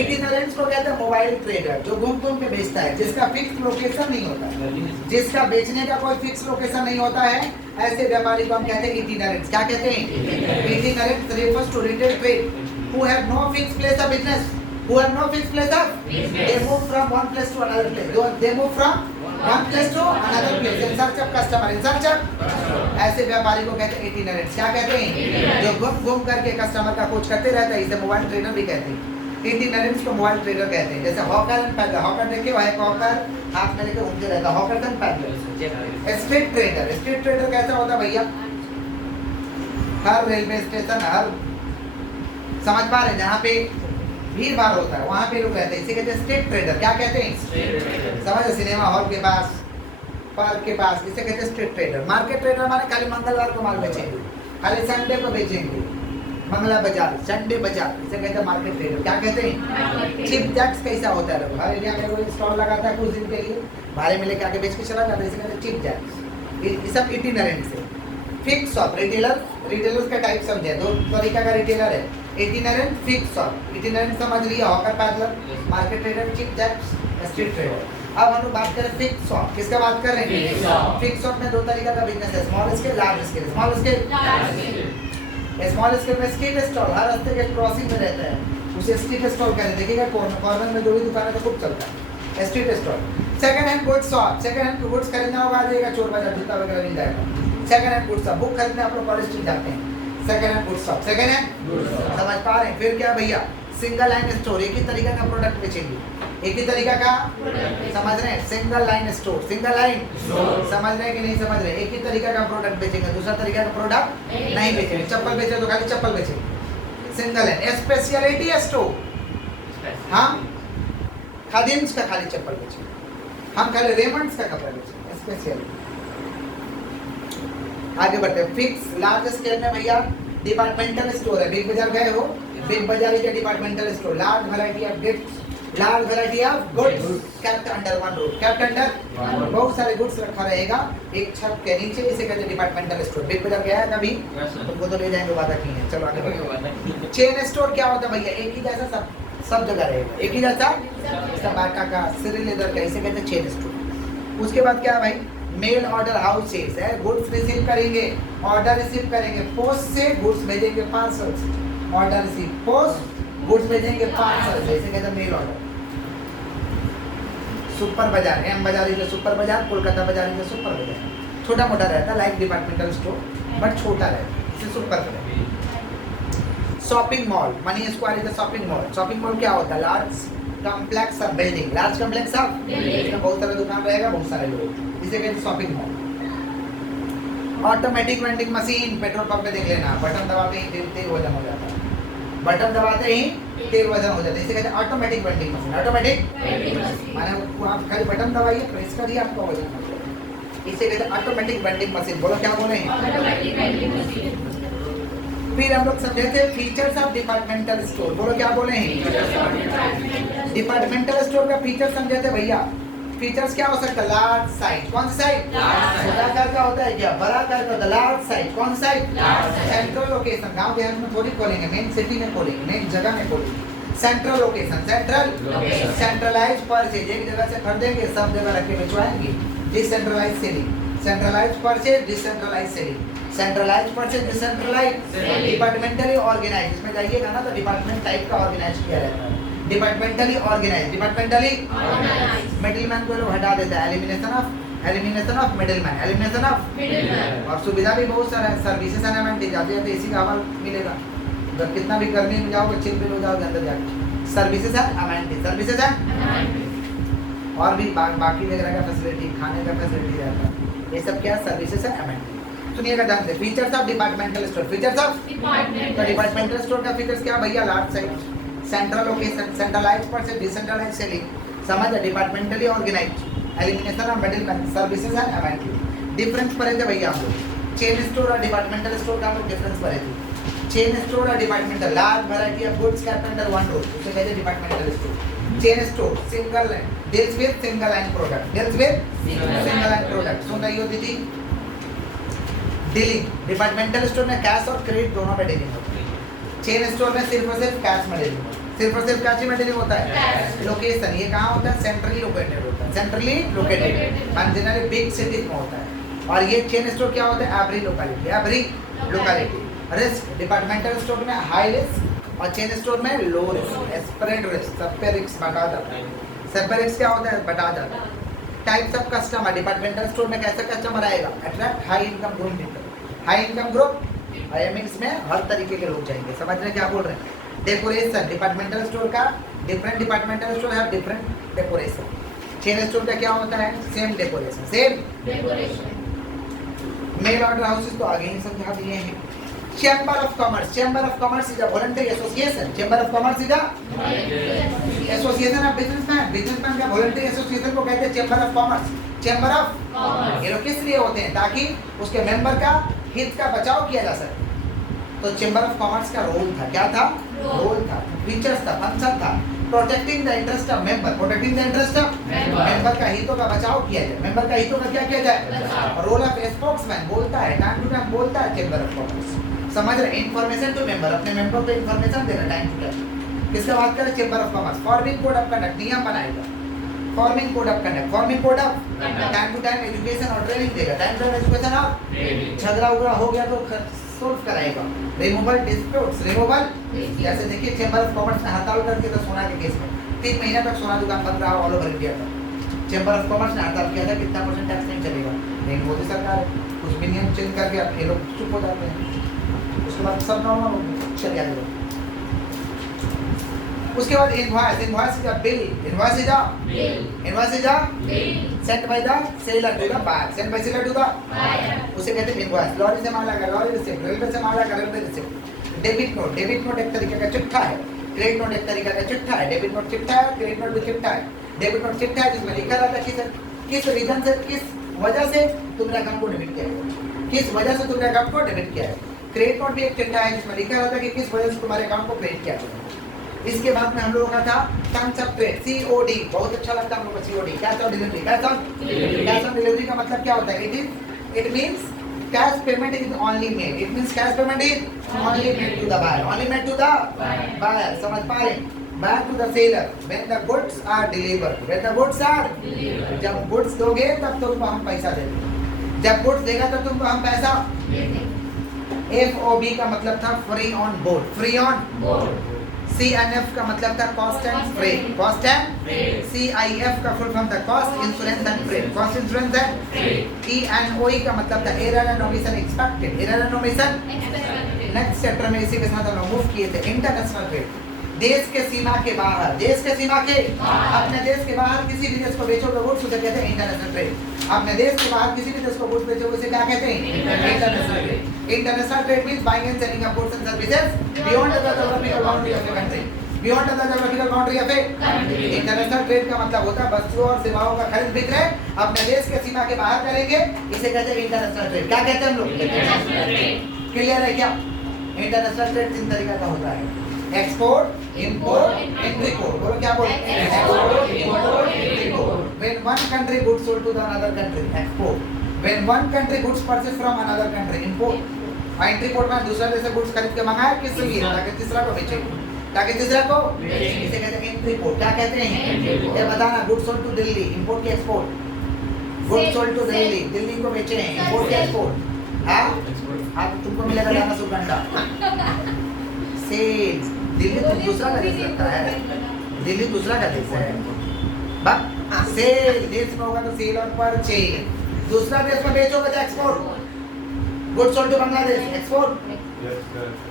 इटिनरेंट्स को कहते हैं मोबाइल ट्रेडर, जो घूम घूम के बेचता है, जिसका फिक्स लोकेशन नहीं होता है, जिसका बेचने का कोई फिक्स लोकेशन नहीं होता है, ऐसे व्यापारी को हम कहते हैं इटिनरेंट्स। क्या कहते हैं? इटिनरेंट्स refers to retail trade who have no fixed place of business, who have no fixed place of business. They move from one place to another place. They move from one place to another place in search of customer, in search of। ऐसे व्यापारी को कहते हैं इटिनरेंट्स। क्या कहते हैं? जो घूम घूम करके कस्टमर का खोज करते रहता है, इसे मोबाइल ट्रेडर भी कहते हैं। इटिनरेंट्स को मोबाइल ट्रेडर कहते हैं। जैसे हॉकर एंड पैडलर, हॉकर देखिए वह एक हॉकर हाथ में लेके घूमते रहता है, hawker and peddler. Street trader, street trader कैसा होता है भैया? हर रेलवे स्टेशन, हर समझ पा रहे हैं, जहाँ पे भीड़ भाड़ होता है वहाँ पे लोग रहते हैं, इसे कहते हैं स्ट्रीट ट्रेडर। क्या कहते हैं? समझ, सिनेमा हॉल के पास, पार्क के पास, इसे कहते हैं स्ट्रीट ट्रेडर। मार्केट ट्रेडर माने खाली मंगलवार को माल बेचेंगे, खाली संडे को बेचेंगे, मंगला बाजार, संडे बाजार, इसे कहते हैं मार्केट ट्रेडर। क्या कहते हैं? चिप जैक्स कैसा होता है? लोग हर एरिया में कोई स्टॉल लगाता है कुछ दिन के लिए, भाड़े में लेके आके बेच के चला जाता है, इसे कहते हैं चिप जैक्स। ये सब इटिनरेंट से। फिक्स शॉप, रिटेलर, रिटेलर्स का टाइप समझे, दो तरीका का रिटेलर है, इटिनरेंट, फिक्स शॉप। इटिनरेंट समझ लिया, hawker peddler, market trader, cheap jacks, street trader. अब हम लोग बात करें फिक्स शॉप। किसका बात कर रहे हैं? फिक्स शॉप में दो तरीका का बिजनेस है, small scale, large scale. Small scale, small scale में स्ट्रीट स्टॉल, हर रास्ते के क्रॉसिंग में रहता है, उसे स्ट्रीट स्टॉल कहते हैं। देखिएगा कॉर्नर में जो भी दुकान है तो खूब चलता है, street stall. Second hand goods shop, second hand goods खरीदना होगा, आ जाएगा चोर बाजार, जूता वगैरह मिल जाएगा। Second hand goods shop, book खरीदने आप लोग कॉलेज स्ट्रीट जाते हैं, second hand goods shop, second hand समझ पा रहे हैं। फिर क्या भैया? सिंगल लाइन स्टोर, एक ही तरीका का प्रोडक्ट बेचेंगे, एक ही तरीका का, समझ रहे हैं? Single line store, single line समझ रहे हैं कि नहीं समझ रहे? एक ही तरीका का प्रोडक्ट बेचेंगे, दूसरा तरीका का प्रोडक्ट नहीं बेचेंगे। चप्पल बेचे तो खाली चप्पल बेचेंगे, सिंगल लाइन। स्पेशलिटी स्टोर, हम खादिम्स का खाली चप्पल बेचेंगे, हम खाली रेमंड्स का कपड़ा बेचेंगे, स्पेशलिटी। आगे बढ़ते हैं। फिक्स लार्ज स्केल में भैया डिपार्टमेंटल स्टोर है, बिग बाजार गए हो, बिग बाजार is a departmental store, large variety of goods, large variety of goods kept under one roof, kept under बहुत सारे गुड्स रखा रहेगा एक छत के नीचे, इसे कहते हैं डिपार्टमेंटल स्टोर। बिग बाजार गया है कभी? तुमको तो ले जाएंगे, वादा की है। चलो आगे बढ़ो। चेन स्टोर क्या होता है भैया? एक ही जैसा सब जगह रहेगा, एक ही जैसा, टमाटा का, श्री लेदर का, इसे कहते हैं चेन स्टोर। उसके बाद क्या भाई? मेल ऑर्डर हाउसेस है, गुड्स रिसीव करेंगे, ऑर्डर रिसीव करेंगे, पोस्ट से गुड्स भेजेंगे पार्सल से, ऑर्डर रिसीव, पोस्ट गुड्स भेजेंगे पार्सल से, इसे कहते हैं मेल ऑर्डर। सुपर बाजार, एम बाजार इज सुपर बाजार, कोलकाता बाजार इज सुपर बाजार। छोटा मोटा रहता है लाइक डिपार्टमेंटल स्टोर, बट छोटा रहता है, इसे सुपर कहते हैं। Shopping mall, money square is a shopping mall. Shopping mall क्या होता है? Large complex of building, large complex of building, बहुत सारे दुकान रहेगा, बहुत सारे लोग, इसे कहते हैं shopping mall. Automatic vending machine, petrol pump पे देख लेना, बटन दबाते ही तेल वजन हो जाता है, बटन दबाते ही तेल वजन हो जाता है, इसे कहते हैं ऑटोमेटिक वेंडिंग मशीन। ऑटोमेटिक माने आप खाली बटन दबाइए, प्रेस करिए, आपका वजन हो जाएगा, इसे कहते हैं ऑटोमेटिक वेंडिंग मशीन। बोलो क्या बोले हैं? Automatic vending machine. फिर हम लोग समझे थे फीचर्स ऑफ डिपार्टमेंटल स्टोर। बोलो क्या बोले हैं? डिपार्टमेंटल स्टोर का फीचर समझे थे भैया। फीचर्स क्या हो सकता है? लार्ज साइज, कौन सा साइज? छोटा आकार का होता है क्या? बड़ा आकार का होता है, लार्ज साइज, कौन सा साइज? सेंट्रल लोकेशन, गांव देहात में थोड़ी खोलेंगे, मेन सिटी में खोलेंगे, मेन जगह में खोलेंगे। सेंट्रल लोकेशन, सेंट्रलाइज परचेज, एक जगह से खरीदेंगे, सब जगह रख के भिजवाएंगे। Decentralise selling, centralise purchase, decentralise selling, centralise purchase, decentralise, departmentally organise, इसमें जाइएगा ना तो डिपार्टमेंट टाइप का ऑर्गेनाइज किया रहता है, डिपार्टमेंटली ऑर्गेनाइज, डिपार्टमेंटली मिडिलमैन को लोग हटा देता है, elimination of middleman, elimination of middleman. और सुविधा भी बहुत सारा है, सर्विसेज एंड अमेनिटी, जाते जाते इसी का हवाला मिलेगा, जब कितना भी गर्मी में जाओगे, चिल पे हो जाओगे अंदर जाके, services and amenity, services and और भी बाकी वगैरह का फैसिलिटी, खाने का फैसिलिटी रहता है, ये सब क्या सर्विसेज एंड अमेनिटी। सुनिएगा ध्यान से, features of departmental store, features of departmental store का फीचर्स क्या भैया? Large size, central location, centralise purchase, decentralise selling, समझ है? Departmentally organise, elimination of middleman, services and amenity. Difference पढ़े थे भैया हम लोग, चेन स्टोर और डिपार्टमेंटल स्टोर का हम लोग डिफरेंस पढ़े थे। चेन स्टोर और departmental, large variety of goods kept under one roof, उसे कहते हैं departmental store. Chain store single deals with single line product, deals with single line product. सुन रही हो दीदी? डीलिंग डिपार्टमेंटल स्टोर में कैश और क्रेडिट दोनों में डीलिंग होती है। चेन स्टोर में सिर्फ और सिर्फ कैश में डीलिंग होता है, सिर्फ और सिर्फ कैश में डीलिंग होता है। लोकेशन ये कहाँ होता है? सेंट्रली लोकेटेड होता है, centrally located generally big cities में होता है। और ये चेन स्टोर क्या होता है? Every locality, every locality. Risk departmental store में हाई रिस्क और चेन स्टोर में लो रिस्क, स्प्रेड रिस्क, सब पे रिस्क बटा जाता है। सब पे रिस्क क्या होता है? बटा जाता है। Types of customer departmental store में कैसे कस्टमर आएगा? Attract high income group people, high income group IMAX में हर तरीके के लोग जाएंगे। समझ रहे क्या बोल रहे हैं? डेकोरेशन डिपार्टमेंटल स्टोर का डिफरेंट डिपार्टमेंटल स्टोर है डिफरेंट डेकोरेशन। चेन स्टोर का क्या होता है? Same decoration, same decoration. Mail order houses तो आगे ही समझा दिए हैं। Chamber of commerce, chamber of commerce is a voluntary association, chamber of commerce is a association of businessman, businessman का वॉलंटरी एसोसिएशन को कहते हैं chamber of commerce, chamber of commerce. ये लोग किस लिए होते हैं? ताकि उसके मेंबर का हित का बचाव किया जा सके। तो चैम्बर ऑफ कॉमर्स का रोल था, क्या था? रोल था, फीचर्स था, फंक्शन था, protecting the interest of member, protecting the interest of member का हितों का बचाव किया जाए, मेंबर का हितों का क्या किया जाए? रोल ऑफ स्पोक्समैन, बोलता है टाइम टू टाइम, बोलता है चैम्बर ऑफ कॉमर्स। समझ रहे? इन्फॉर्मेशन टू मेंबर, अपने मेंबर को इन्फॉर्मेशन देना टाइम टू टाइम। किसका बात करें? Chamber of commerce. Forming code of conduct, नियम बनाएगा, forming code of conduct, forming code of time to time education और ट्रेनिंग देगा, टाइम टू टाइम एजुकेशन और झगड़ा उगड़ा हो गया तो सोल्व कराएगा। रिमूवल डिस्प्यूट्स, रिमूवल जैसे देखिए चैम्बर ऑफ कॉमर्स ने हड़ताल करके तो सोना के केस में 3 महीने तक सोना दुकान बंद रहा ऑल ओवर इंडिया का। चैम्बर ऑफ कॉमर्स ने हड़ताल किया था, कितना % टैक्स नहीं चलेगा, लेकिन मोदी सरकार कुछ भी नियम चेंज करके अब ये लोग चुप हो जाते हैं। उसके बाद सब नॉर्मल चल गया। उसके बाद invoice, invoice is a bill, invoice is a bill, invoice is a bill sent by the seller to the buyer, sent by seller to the buyer, उसे कहते हैं इनवॉइस। लॉरी से माल आएगा, लॉरी रिसिप्ट, रेलवे से माल आएगा, railway receipt. Debit note, debit note एक तरीके का चिट्ठा है, क्रेडिट नोट एक तरीके का चिट्ठा है। डेबिट नोट चिट्ठा है, क्रेडिट नोट भी चिट्ठा है। डेबिट नोट चिट्ठा है जिसमें लिखा रहता है किस रीजन से, किस वजह से तुमने अकाउंट को डेबिट किया है, किस वजह से तुमने अकाउंट को डेबिट किया है। क्रेडिट नोट भी एक चिट्ठा है जिसमें लिखा रहता है कि किस वजह से तुम्हारे अकाउंट को क्रेडिट किया है। इसके बाद में हम लोगों का था टर्म्स ऑफ ट्रेड, सीओडी, बहुत अच्छा लगता है हम लोगों को COD, cash on delivery. Cash on delivery का मतलब क्या होता है? It means cash payment is only made, it means cash payment is only made to the buyer, only made to the buyer. समझ पा रहे? Buyer to the seller when the goods are delivered, when the goods are delivered. जब goods दोगे तब तुमको हम पैसा देंगे, जब गुड्स देगा तब तुमको हम पैसा देंगे। FOB का मतलब था free on board, free on board. CNF का मतलब था cost and freight, cost and freight. CIF का फुल फॉर्म था cost insurance and freight, cost insurance and freight. ENOE का मतलब था error and omission expected, error and omission expected. Next chapter में इसी के साथ हम लोग मूव किए थे इंटरनेशनल ट्रेड, देश के सीमा के बाहर, देश के सीमा के अपने देश के बाहर किसी भी देश को बेचोगे गुड्स उसे कहते हैं इंटरनेशनल ट्रेड। अपने देश के बाहर किसी भी देश को गुड्स बेचोगे उसे क्या कहते हैं? International trade. International trade means buying and selling of goods and services beyond the geographical boundary of the country, beyond the geographical boundary of a country. International trade का मतलब होता है वस्तुओं और सेवाओं का खरीद बिक्री अपने देश के सीमा के बाहर करेंगे, इसे कहते हैं इंटरनेशनल ट्रेड। क्या कहते हैं हम लोग? International trade. क्लियर है क्या? इंटरनेशनल ट्रेड 3 तरीके का होता है, एक्सपोर्ट, इंपोर्ट, इंपोर्ट। बोलो क्या बोल? Export, import, import. When one country goods sold to the another country, export. When one country goods purchased from another country, import. Import में दूसरा देश से गुड्स खरीद के मंगाया किस लिए? ताकि तीसरा को बेचे, ताकि तीसरा को इसे कहते हैं इंपोर्ट। क्या कहते हैं? ये बताना। Goods sold to Delhi, import की export. Goods sold to Delhi, Delhi को बेचे हैं, इंपोर्ट की एक्सपोर्ट। हां अब तुमको मिलेगा दाना सुगंधा सेल। दिल्ली तो दूसरा का देश लगता है, दिल्ली दूसरा का देश है। बस सेल देश में होगा तो सेल और परचेज। दूसरा देश में बेचोगे तो export. Goods sold to Bangladesh, export.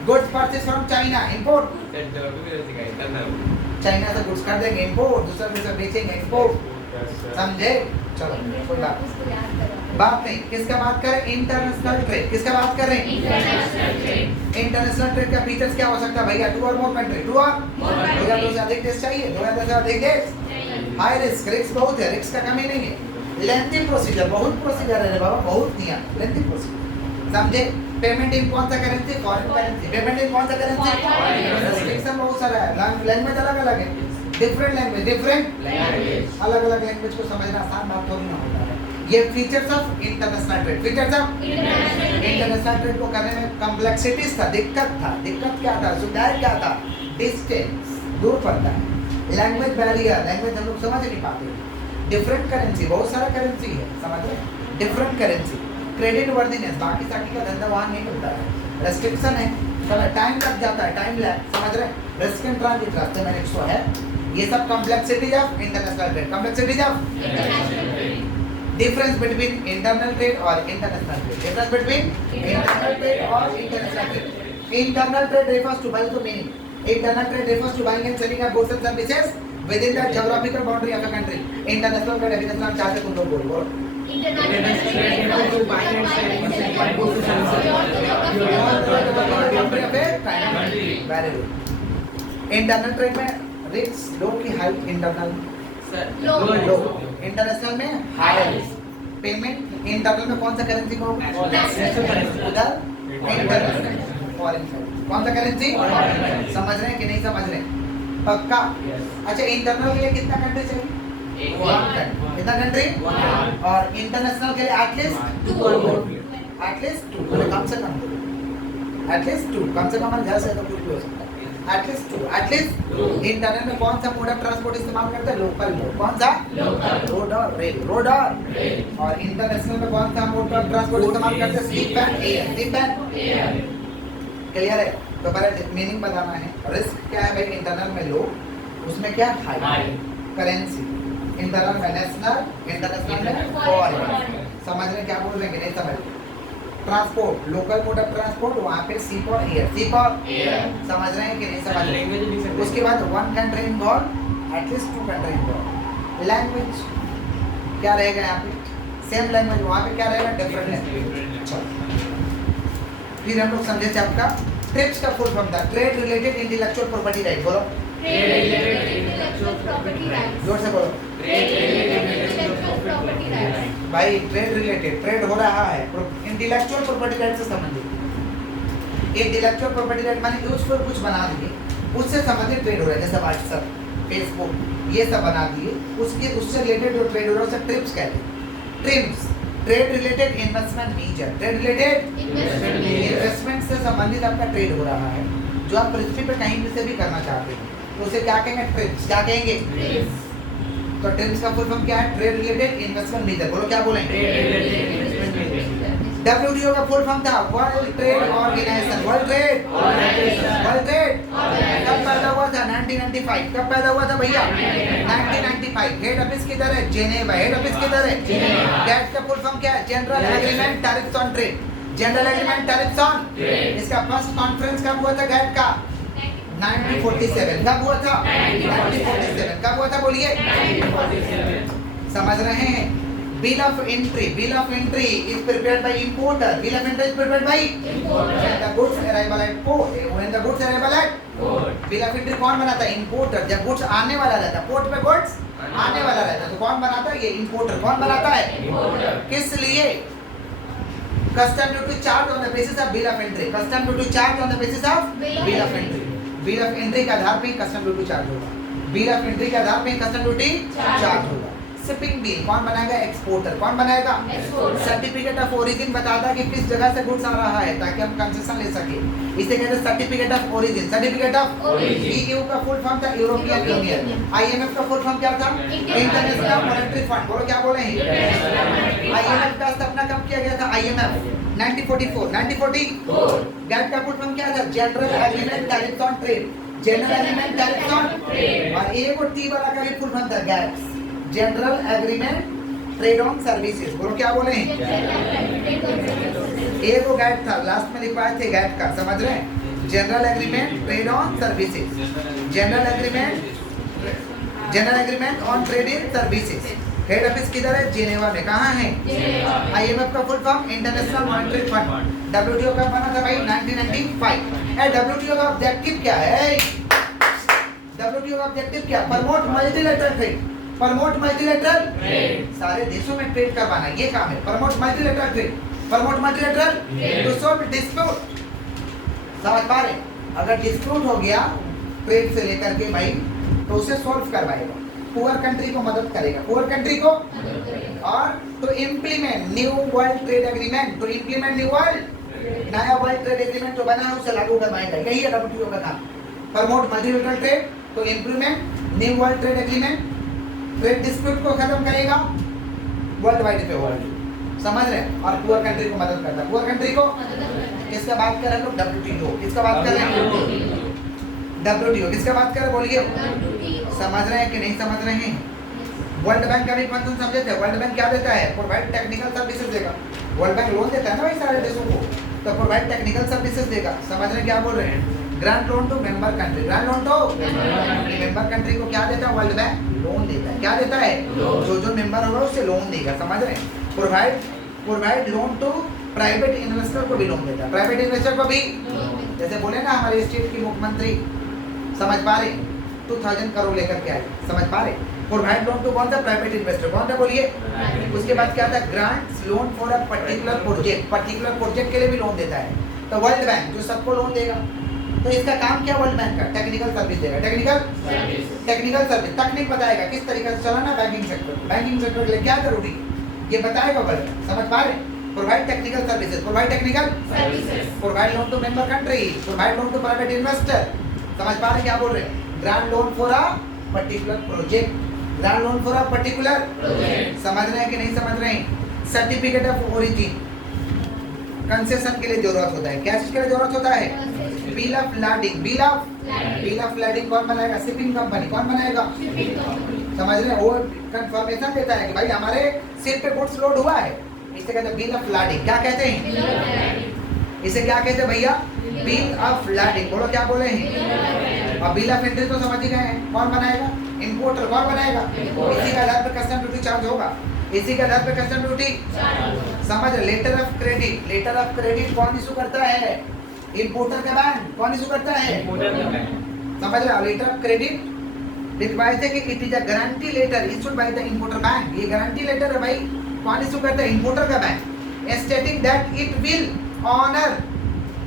Goods purchase from China, import. China से गुड्स खरीदेंगे, इंपोर्ट। दूसरा देश में बेचेंगे, एक्सपोर्ट। समझे? चलो कोई बात नहीं। किसका बात करें? International trade. किसका बात करें? International trade. इंटरनेशनल ट्रेड का फीचर्स क्या हो सकता है भैया? 2 और मोर कंट्री, 2 और 2 से अधिक देश चाहिए, 2 से अधिक देश। हाई रिस्क, रिस्क बहुत है, रिस्क का कमी नहीं है। लेंथी प्रोसीजर, बहुत प्रोसीजर है बाबा, बहुत नियम, लेंथी प्रोसीजर। समझे? पेमेंट इन कौन सा currency? Foreign currency. Payment in कौन सा करेंसी? रेस्ट्रिक्शन बहुत सारा है, लैंग्वेज अलग अलग है। डिफरेंट लैंग्वेज, डिफरेंट लैंग्वेज, अलग अलग लैंग्वेज को समझना आसान बात थोड़ी ना होता है। ये features of international trade, features of international trade को करने में कॉम्प्लेक्सिटीज था, दिक्कत क्या था, सुधार क्या था, डिस्टेंस, दूर पड़ता है, लैंग्वेज बैरियर, लैंग्वेज हम लोग समझ नहीं पाते, डिफरेंट करेंसी, बहुत सारा करेंसी है, समझ रहे, डिफरेंट करेंसी, क्रेडिट वर्दीनेस, बाकी साकी का धंधा वहाँ नहीं मिलता है, रेस्ट्रिक्शन है, समय टाइम लग जाता है, टाइम लैग, समझ रहे, रिस्क एंड ट्रांजिट रास्ते में 100 है, ये सब complexities of international trade, complexities of difference between internal trade or international trade, difference between internal trade or international trade. Internal trade refers to, by the meaning, internal trade refers to buying and selling of goods and services within the geographical boundary of a country. International trade definition चाहते तुम लोग बोलो। international trade refers to buying and selling of goods and services. Very good. Internal trade में risk low की high, internal लो, international में high, payment internal में कौन सा करेंसी को उधर इंटरनेशनल फॉरेन, कौन सा करेंसी, समझ रहे हैं कि नहीं समझ रहे, पक्का। अच्छा, इंटरनल के लिए कितना कंट्री चाहिए, कितना कंट्री, और इंटरनेशनल के लिए एटलीस्ट टू, कम से कम, एटलीस्ट टू, कम से कम घर से तो कुछ भी हो सकता है, एटलीस्ट टू। इंटरनल में कौन सा मोड ऑफ ट्रांसपोर्ट इस्तेमाल करते हैं, लोकल मोड, कौन सा, रोड और रेल, रोड और इंटरनेशनल में कौन सा मोड ऑफ ट्रांसपोर्ट इस्तेमाल करते हैं, ship and air, ship and, clear है। तो पहले मीनिंग बताना है, रिस्क क्या है भाई, इंटरनल में लो, उसमें क्या हाई, करेंसी, इंटरनल में नेशनल, इंटरनेशनल में फॉरेन, समझ रहे क्या बोल रहे हैं कि नहीं समझ, transport, local mode of transport, वहाँ पे शिप और एयर, शिप और एयर, समझ रहे हैं कि नहीं समझ रहे हैं। उसके बाद one country involve, at least to country involve, language क्या रहेगा यहाँ पे, सेम लैंग्वेज, वहाँ पे क्या रहेगा, डिफरेंट लैंग्वेज। फिर हम लोग समझे थे आपका ट्रिप्स का फुल फॉर्म था, trade related intellectual property right, बोलो जोर से बोलो, भाई ट्रेड रिलेटेड, ट्रेड हो रहा है इंटेलेक्चुअल प्रॉपर्टी राइट से संबंधित, इंटेलेक्चुअल प्रॉपर्टी राइट माने यूजफुल कुछ बना दिए, उससे संबंधित ट्रेड हो रहा है, जैसे व्हाट्सएप, फेसबुक, ये सब बना दिए, उससे रिलेटेड जो ट्रेड हो रहा है उसे ट्रिप्स कहते हैं। TRIPS, trade related investment measure, trade related investment से संबंधित आपका ट्रेड हो रहा है, जो आप पृथ्वी पर कहीं से भी करना चाहते हैं, तो उसे क्या कहेंगे, ट्रिप्स, क्या कहेंगे, तो ट्रिप्स का फुल फॉर्म क्या है, ट्रेड रिलेटेड इन्वेस्टमेंट मीजर, बोलो क्या बोलेंगे, WTO का फुल फॉर्म था world trade organisation, world trade कब पैदा हुआ था, 1995, कब पैदा हुआ था भैया, 1995, हेड ऑफिस किधर है, जेनेवा, हेड ऑफिस किधर है, गैट का फुल फॉर्म क्या है, general agreement tariffs on trade, general agreement tariffs on, इसका फर्स्ट कॉन्फ्रेंस कब हुआ था गैट का, 1947, कब हुआ था, 1947, कब हुआ था बोलिए, समझ रहे हैं। Bill of entry is prepared by importer, bill of entry is prepared by importer, when the goods arrival at port, when the goods arrival at port, bill of entry कौन बनाता है, इंपोर्टर, जब गुड्स आने वाला रहता है, port पे goods आने वाला रहता है, तो कौन बनाता है, ये इंपोर्टर, कौन बनाता है, इंपोर्टर, किस लिए, custom duty charge on the basis of bill of entry, custom duty charge on the basis of bill of entry, bill of entry के आधार पे कस्टम ड्यूटी चार्ज होगा, बिल ऑफ एंट्री के आधार पे कस्टम ड्यूटी चार्ज होगा। Shipping bill कौन बनाएगा, exporter, कौन बनाएगा, सर्टिफिकेट ऑफ ओरिजिन बताता है कि किस जगह से गुड्स आ रहा है, ताकि हम कंसेशन ले सके, इसे कहते हैं certificate of origin, certificate of origin. EU का फुल फॉर्म था यूरोपियन यूनियन, आईएमएफ का फुल फॉर्म क्या था, इंटरनेशनल मॉनेटरी फंड, बोलो क्या बोले हैं, आईएमएफ का स्थापना कब किया गया था, आईएमएफ 1944, गैट का फुल फॉर्म क्या था, general agreement tariffs on trade, general agreement tariffs on trade, और एक और टी वाला का भी फुल फॉर्म था GATT, general agreement trade on services, बोलो क्या बोले हैं, एक वो गैट था, लास्ट में लिखवाए थे गैट का, समझ रहे हैं, general agreement trade on services, general agreement on trade in services, head office किधर है, जेनेवा में, कहाँ है, आईएमएफ का full form international monetary fund, WTO कब बना था भाई, 1995। डब्ल्यूटीओ का ऑब्जेक्टिव क्या है, डब्ल्यूटीओ का ऑब्जेक्टिव क्या, promote multilateral trade, promote multilateral trade, सारे देशों में ट्रेड करवाना, ये काम है, promote multilateral trade, promote multilateral to solve dispute, समझ पा रहे, अगर डिस्प्यूट हो गया ट्रेड से लेकर के भाई तो उसे सॉल्व करवाएगा, पुअर कंट्री को मदद करेगा, पुअर कंट्री को। और तो implement new world trade agreement, तो इम्प्लीमेंट न्यू वर्ल्ड, नया वर्ल्ड ट्रेड एग्रीमेंट जो बना है उसे लागू करवाएगा, यही है डब्ल्यूटीओ का काम। प्रमोट मल्टीलेटरल ट्रेड, तो implement new world trade agreement, trade dispute को खत्म करेगा वर्ल्ड वाइड पे, वर्ल्ड समझ रहे हैं। और पुअर कंट्री को मदद करता है, पुअर कंट्री को किसका बात कर रहे हैं लोग, डब्ल्यूटीओ, किसका बात कर रहे हैं, डब्ल्यूटीओ, किसका बात कर रहे हैं बोलिए, समझ रहे हैं कि नहीं समझ रहे हैं। वर्ल्ड बैंक का भी फंक्शन समझे थे, वर्ल्ड बैंक क्या देता है, प्रोवाइड टेक्निकल सर्विसेज देगा, वर्ल्ड बैंक लोन देता है ना भाई सारे देशों को, तो प्रोवाइड टेक्निकल सर्विसेज देगा, समझ रहे हैं क्या बोल रहे हैं। Grant loan to member country, grant loan to member country को क्या देता है, वर्ल्ड बैंक लोन देता है, क्या देता है, जो जो मेंबर होगा उसे लोन देगा, समझ रहे हैं। Provide loan to private investor को भी लोन देता है, प्राइवेट इन्वेस्टर को भी, जैसे बोले ना हमारे स्टेट की मुख्यमंत्री, समझ पा रहे 2000 करोड़ लेकर के आए, समझ पा रहे। प्रोवाइड लोन टू कौन सा, प्राइवेट इन्वेस्टर, कौन सा बोलिए। उसके बाद क्या था, grants loan for a particular project, particular project के लिए भी लोन देता है। तो वर्ल्ड बैंक जो सबको लोन देगा, तो इसका काम क्या, वर्ल्ड बैंक का टेक्निकल सर्विस देगा, टेक्निकल सर्विस, तकनीक बताएगा किस तरीके से चलाना बैंकिंग सेक्टर, बैंकिंग सेक्टर के लिए क्या जरूरी है ये बताएगा वर्ल्ड बैंक, समझ पा रहे। Provide technical services, provide technical services, provide loan to member country, provide loan to private investor, समझ पा रहे क्या बोल रहे हैं। Grant loan for a particular project, grant loan for a particular project, समझ रहे हैं कि नहीं समझ रहे हैं। सर्टिफिकेट ऑफ ओरिजिन कंसेशन के लिए जरूरत होता है, क्या चीज के लिए जरूरत होता है, bill of landing, bill of landing कौन बनाएगा, शिपिंग कंपनी, कौन बनाएगा, समझ रहे हैं। वो कंफर्मेशन देता है कि भाई हमारे शिप पे गुड्स लोड हुआ है, इसे कहते हैं बिल ऑफ लैंडिंग, क्या कहते हैं, इसे क्या कहते हैं भैया, बिल ऑफ लैंडिंग, बोलो क्या बोले हैं। और बिल ऑफ एंट्री तो समझ ही गए हैं, कौन बनाएगा, इंपोर्टर, कौन बनाएगा, इसी के आधार पर कस्टम ड्यूटी चार्ज होगा, इसी के आधार पर कस्टम ड्यूटी समझ। Letter of credit, letter of credit कौन इशू करता है, इंपोर्टर का बैंक, कौन इशू करता है, समझ रहे। लेटर ऑफ क्रेडिट लिखवाए थे कि it is a guarantee letter issued by the importer bank, ये गारंटी लेटर है भाई, कौन इशू करता है, इंपोर्टर का bank, stating that it will honour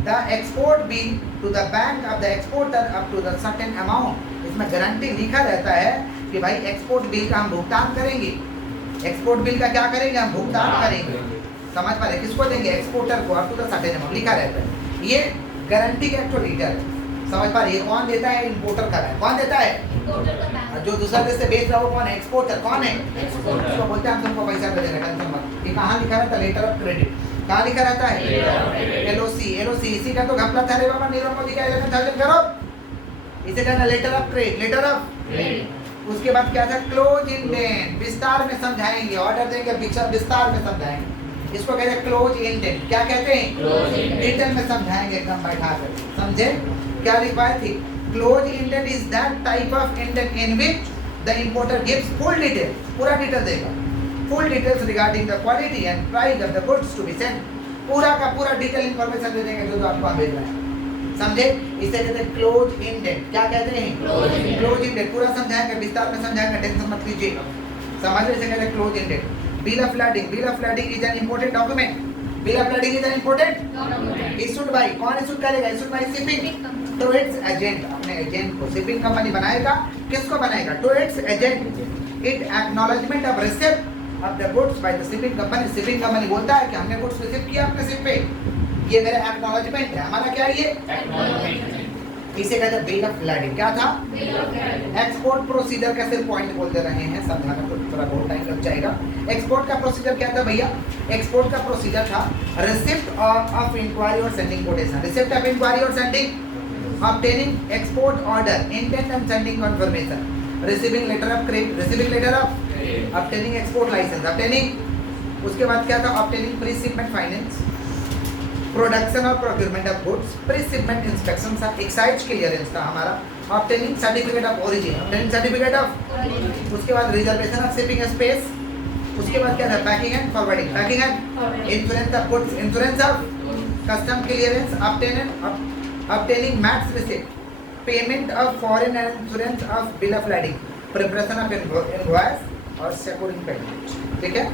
the export bill to the bank of the exporter up to the certain amount. इसमें guarantee लिखा रहता है कि भाई एक्सपोर्ट बिल का हम भुगतान करेंगे, एक्सपोर्ट बिल का क्या करेंगे, हम भुगतान करेंगे, समझ पा रहे, किसको देंगे, एक्सपोर्टर को, up to the certain amount लिखा रहता है। ये गारंटी का एक्चुअल लीटर है, समझ पा रहे, कौन देता है, इंपोर्टर का बैंक, कौन देता है, जो दूसरा देश से बेच रहा है वो कौन है, एक्सपोर्टर, कौन है, उसको बोलते हैं हम तुमको पैसा दे देंगे, टेंशन मत। ये कहाँ लिखा रहता है, लेटर ऑफ क्रेडिट, कहाँ लिखा रहता है, एलओसी, एलओसी, इसी का तो घपला था रे बाबा, नीरव मोदी का 11,000 करोड़, इसे कहना letter of credit, letter of. उसके बाद क्या था, क्लोज इंडेंट, विस्तार में समझाएंगे, ऑर्डर देंगे, विस्तार में समझाएंगे, इसको कहते हैं क्लोज इंडेंट, क्या कहते हैं, डिटेल में समझाएंगे एकदम बैठा कर, समझे। क्या लिखवाए थी, close indent is that type of indent in which the importer gives full detail, पूरा डिटेल देगा, full details regarding the quality and price of the goods to be sent, पूरा का पूरा डिटेल इंफॉर्मेशन दे देंगे जो आपको भेज रहे हैं, समझे। इसे कहते हैं क्लोज इंडेंट, क्या कहते हैं, क्लोज इंडेंट, पूरा समझाएंगे, विस्तार में समझाएंगे, टेंशन मत लीजिए, समझ रहे, इसे कहते हैं close indent. Bill of landing, bill of landing is an important document, bill of landing is an important issued by, कौन इशू करेगा, इशूड बाय शिपिंग, तो इट्स एजेंट, अपने एजेंट को, शिपिंग कंपनी बनाएगा, किसको बनाएगा, to its agent, it acknowledgement of receipt of the goods by the shipping company, shipping company बोलता है कि हमने गुड्स रिसीव किया अपने शिप पे, ये मेरा एक्नॉलेजमेंट है, हमारा क्या है ये, इसे कहते हैं बिल ऑफ लैंडिंग, क्या था, एक्सपोर्ट प्रोसीजर का सिर्फ पॉइंट बोलते रहे हैं, समझाने को थोड़ा बहुत टाइम लग जाएगा। एक्सपोर्ट का प्रोसीजर क्या था भैया, एक्सपोर्ट का प्रोसीजर था रिसिप्ट ऑफ इंक्वायरी और sending quotation, receipt of inquiry और sending, obtaining export order, intent and sending confirmation, receiving letter of credit, receiving letter of, obtaining export license, obtaining, उसके बाद क्या था, obtaining pre-shipment finance, प्रोडक्शन और procurement of goods, pre shipment inspection था, excise clearance था हमारा, obtaining certificate of origin, obtaining certificate of, उसके बाद रिजर्वेशन ऑफ शिपिंग स्पेस, उसके बाद क्या था, packing and forwarding, packing and insurance of goods, insurance of custom clearance, obtaining mates receipt, payment of foreign and insurance of bill of landing, preparation of invoice और securing payment, ठीक है।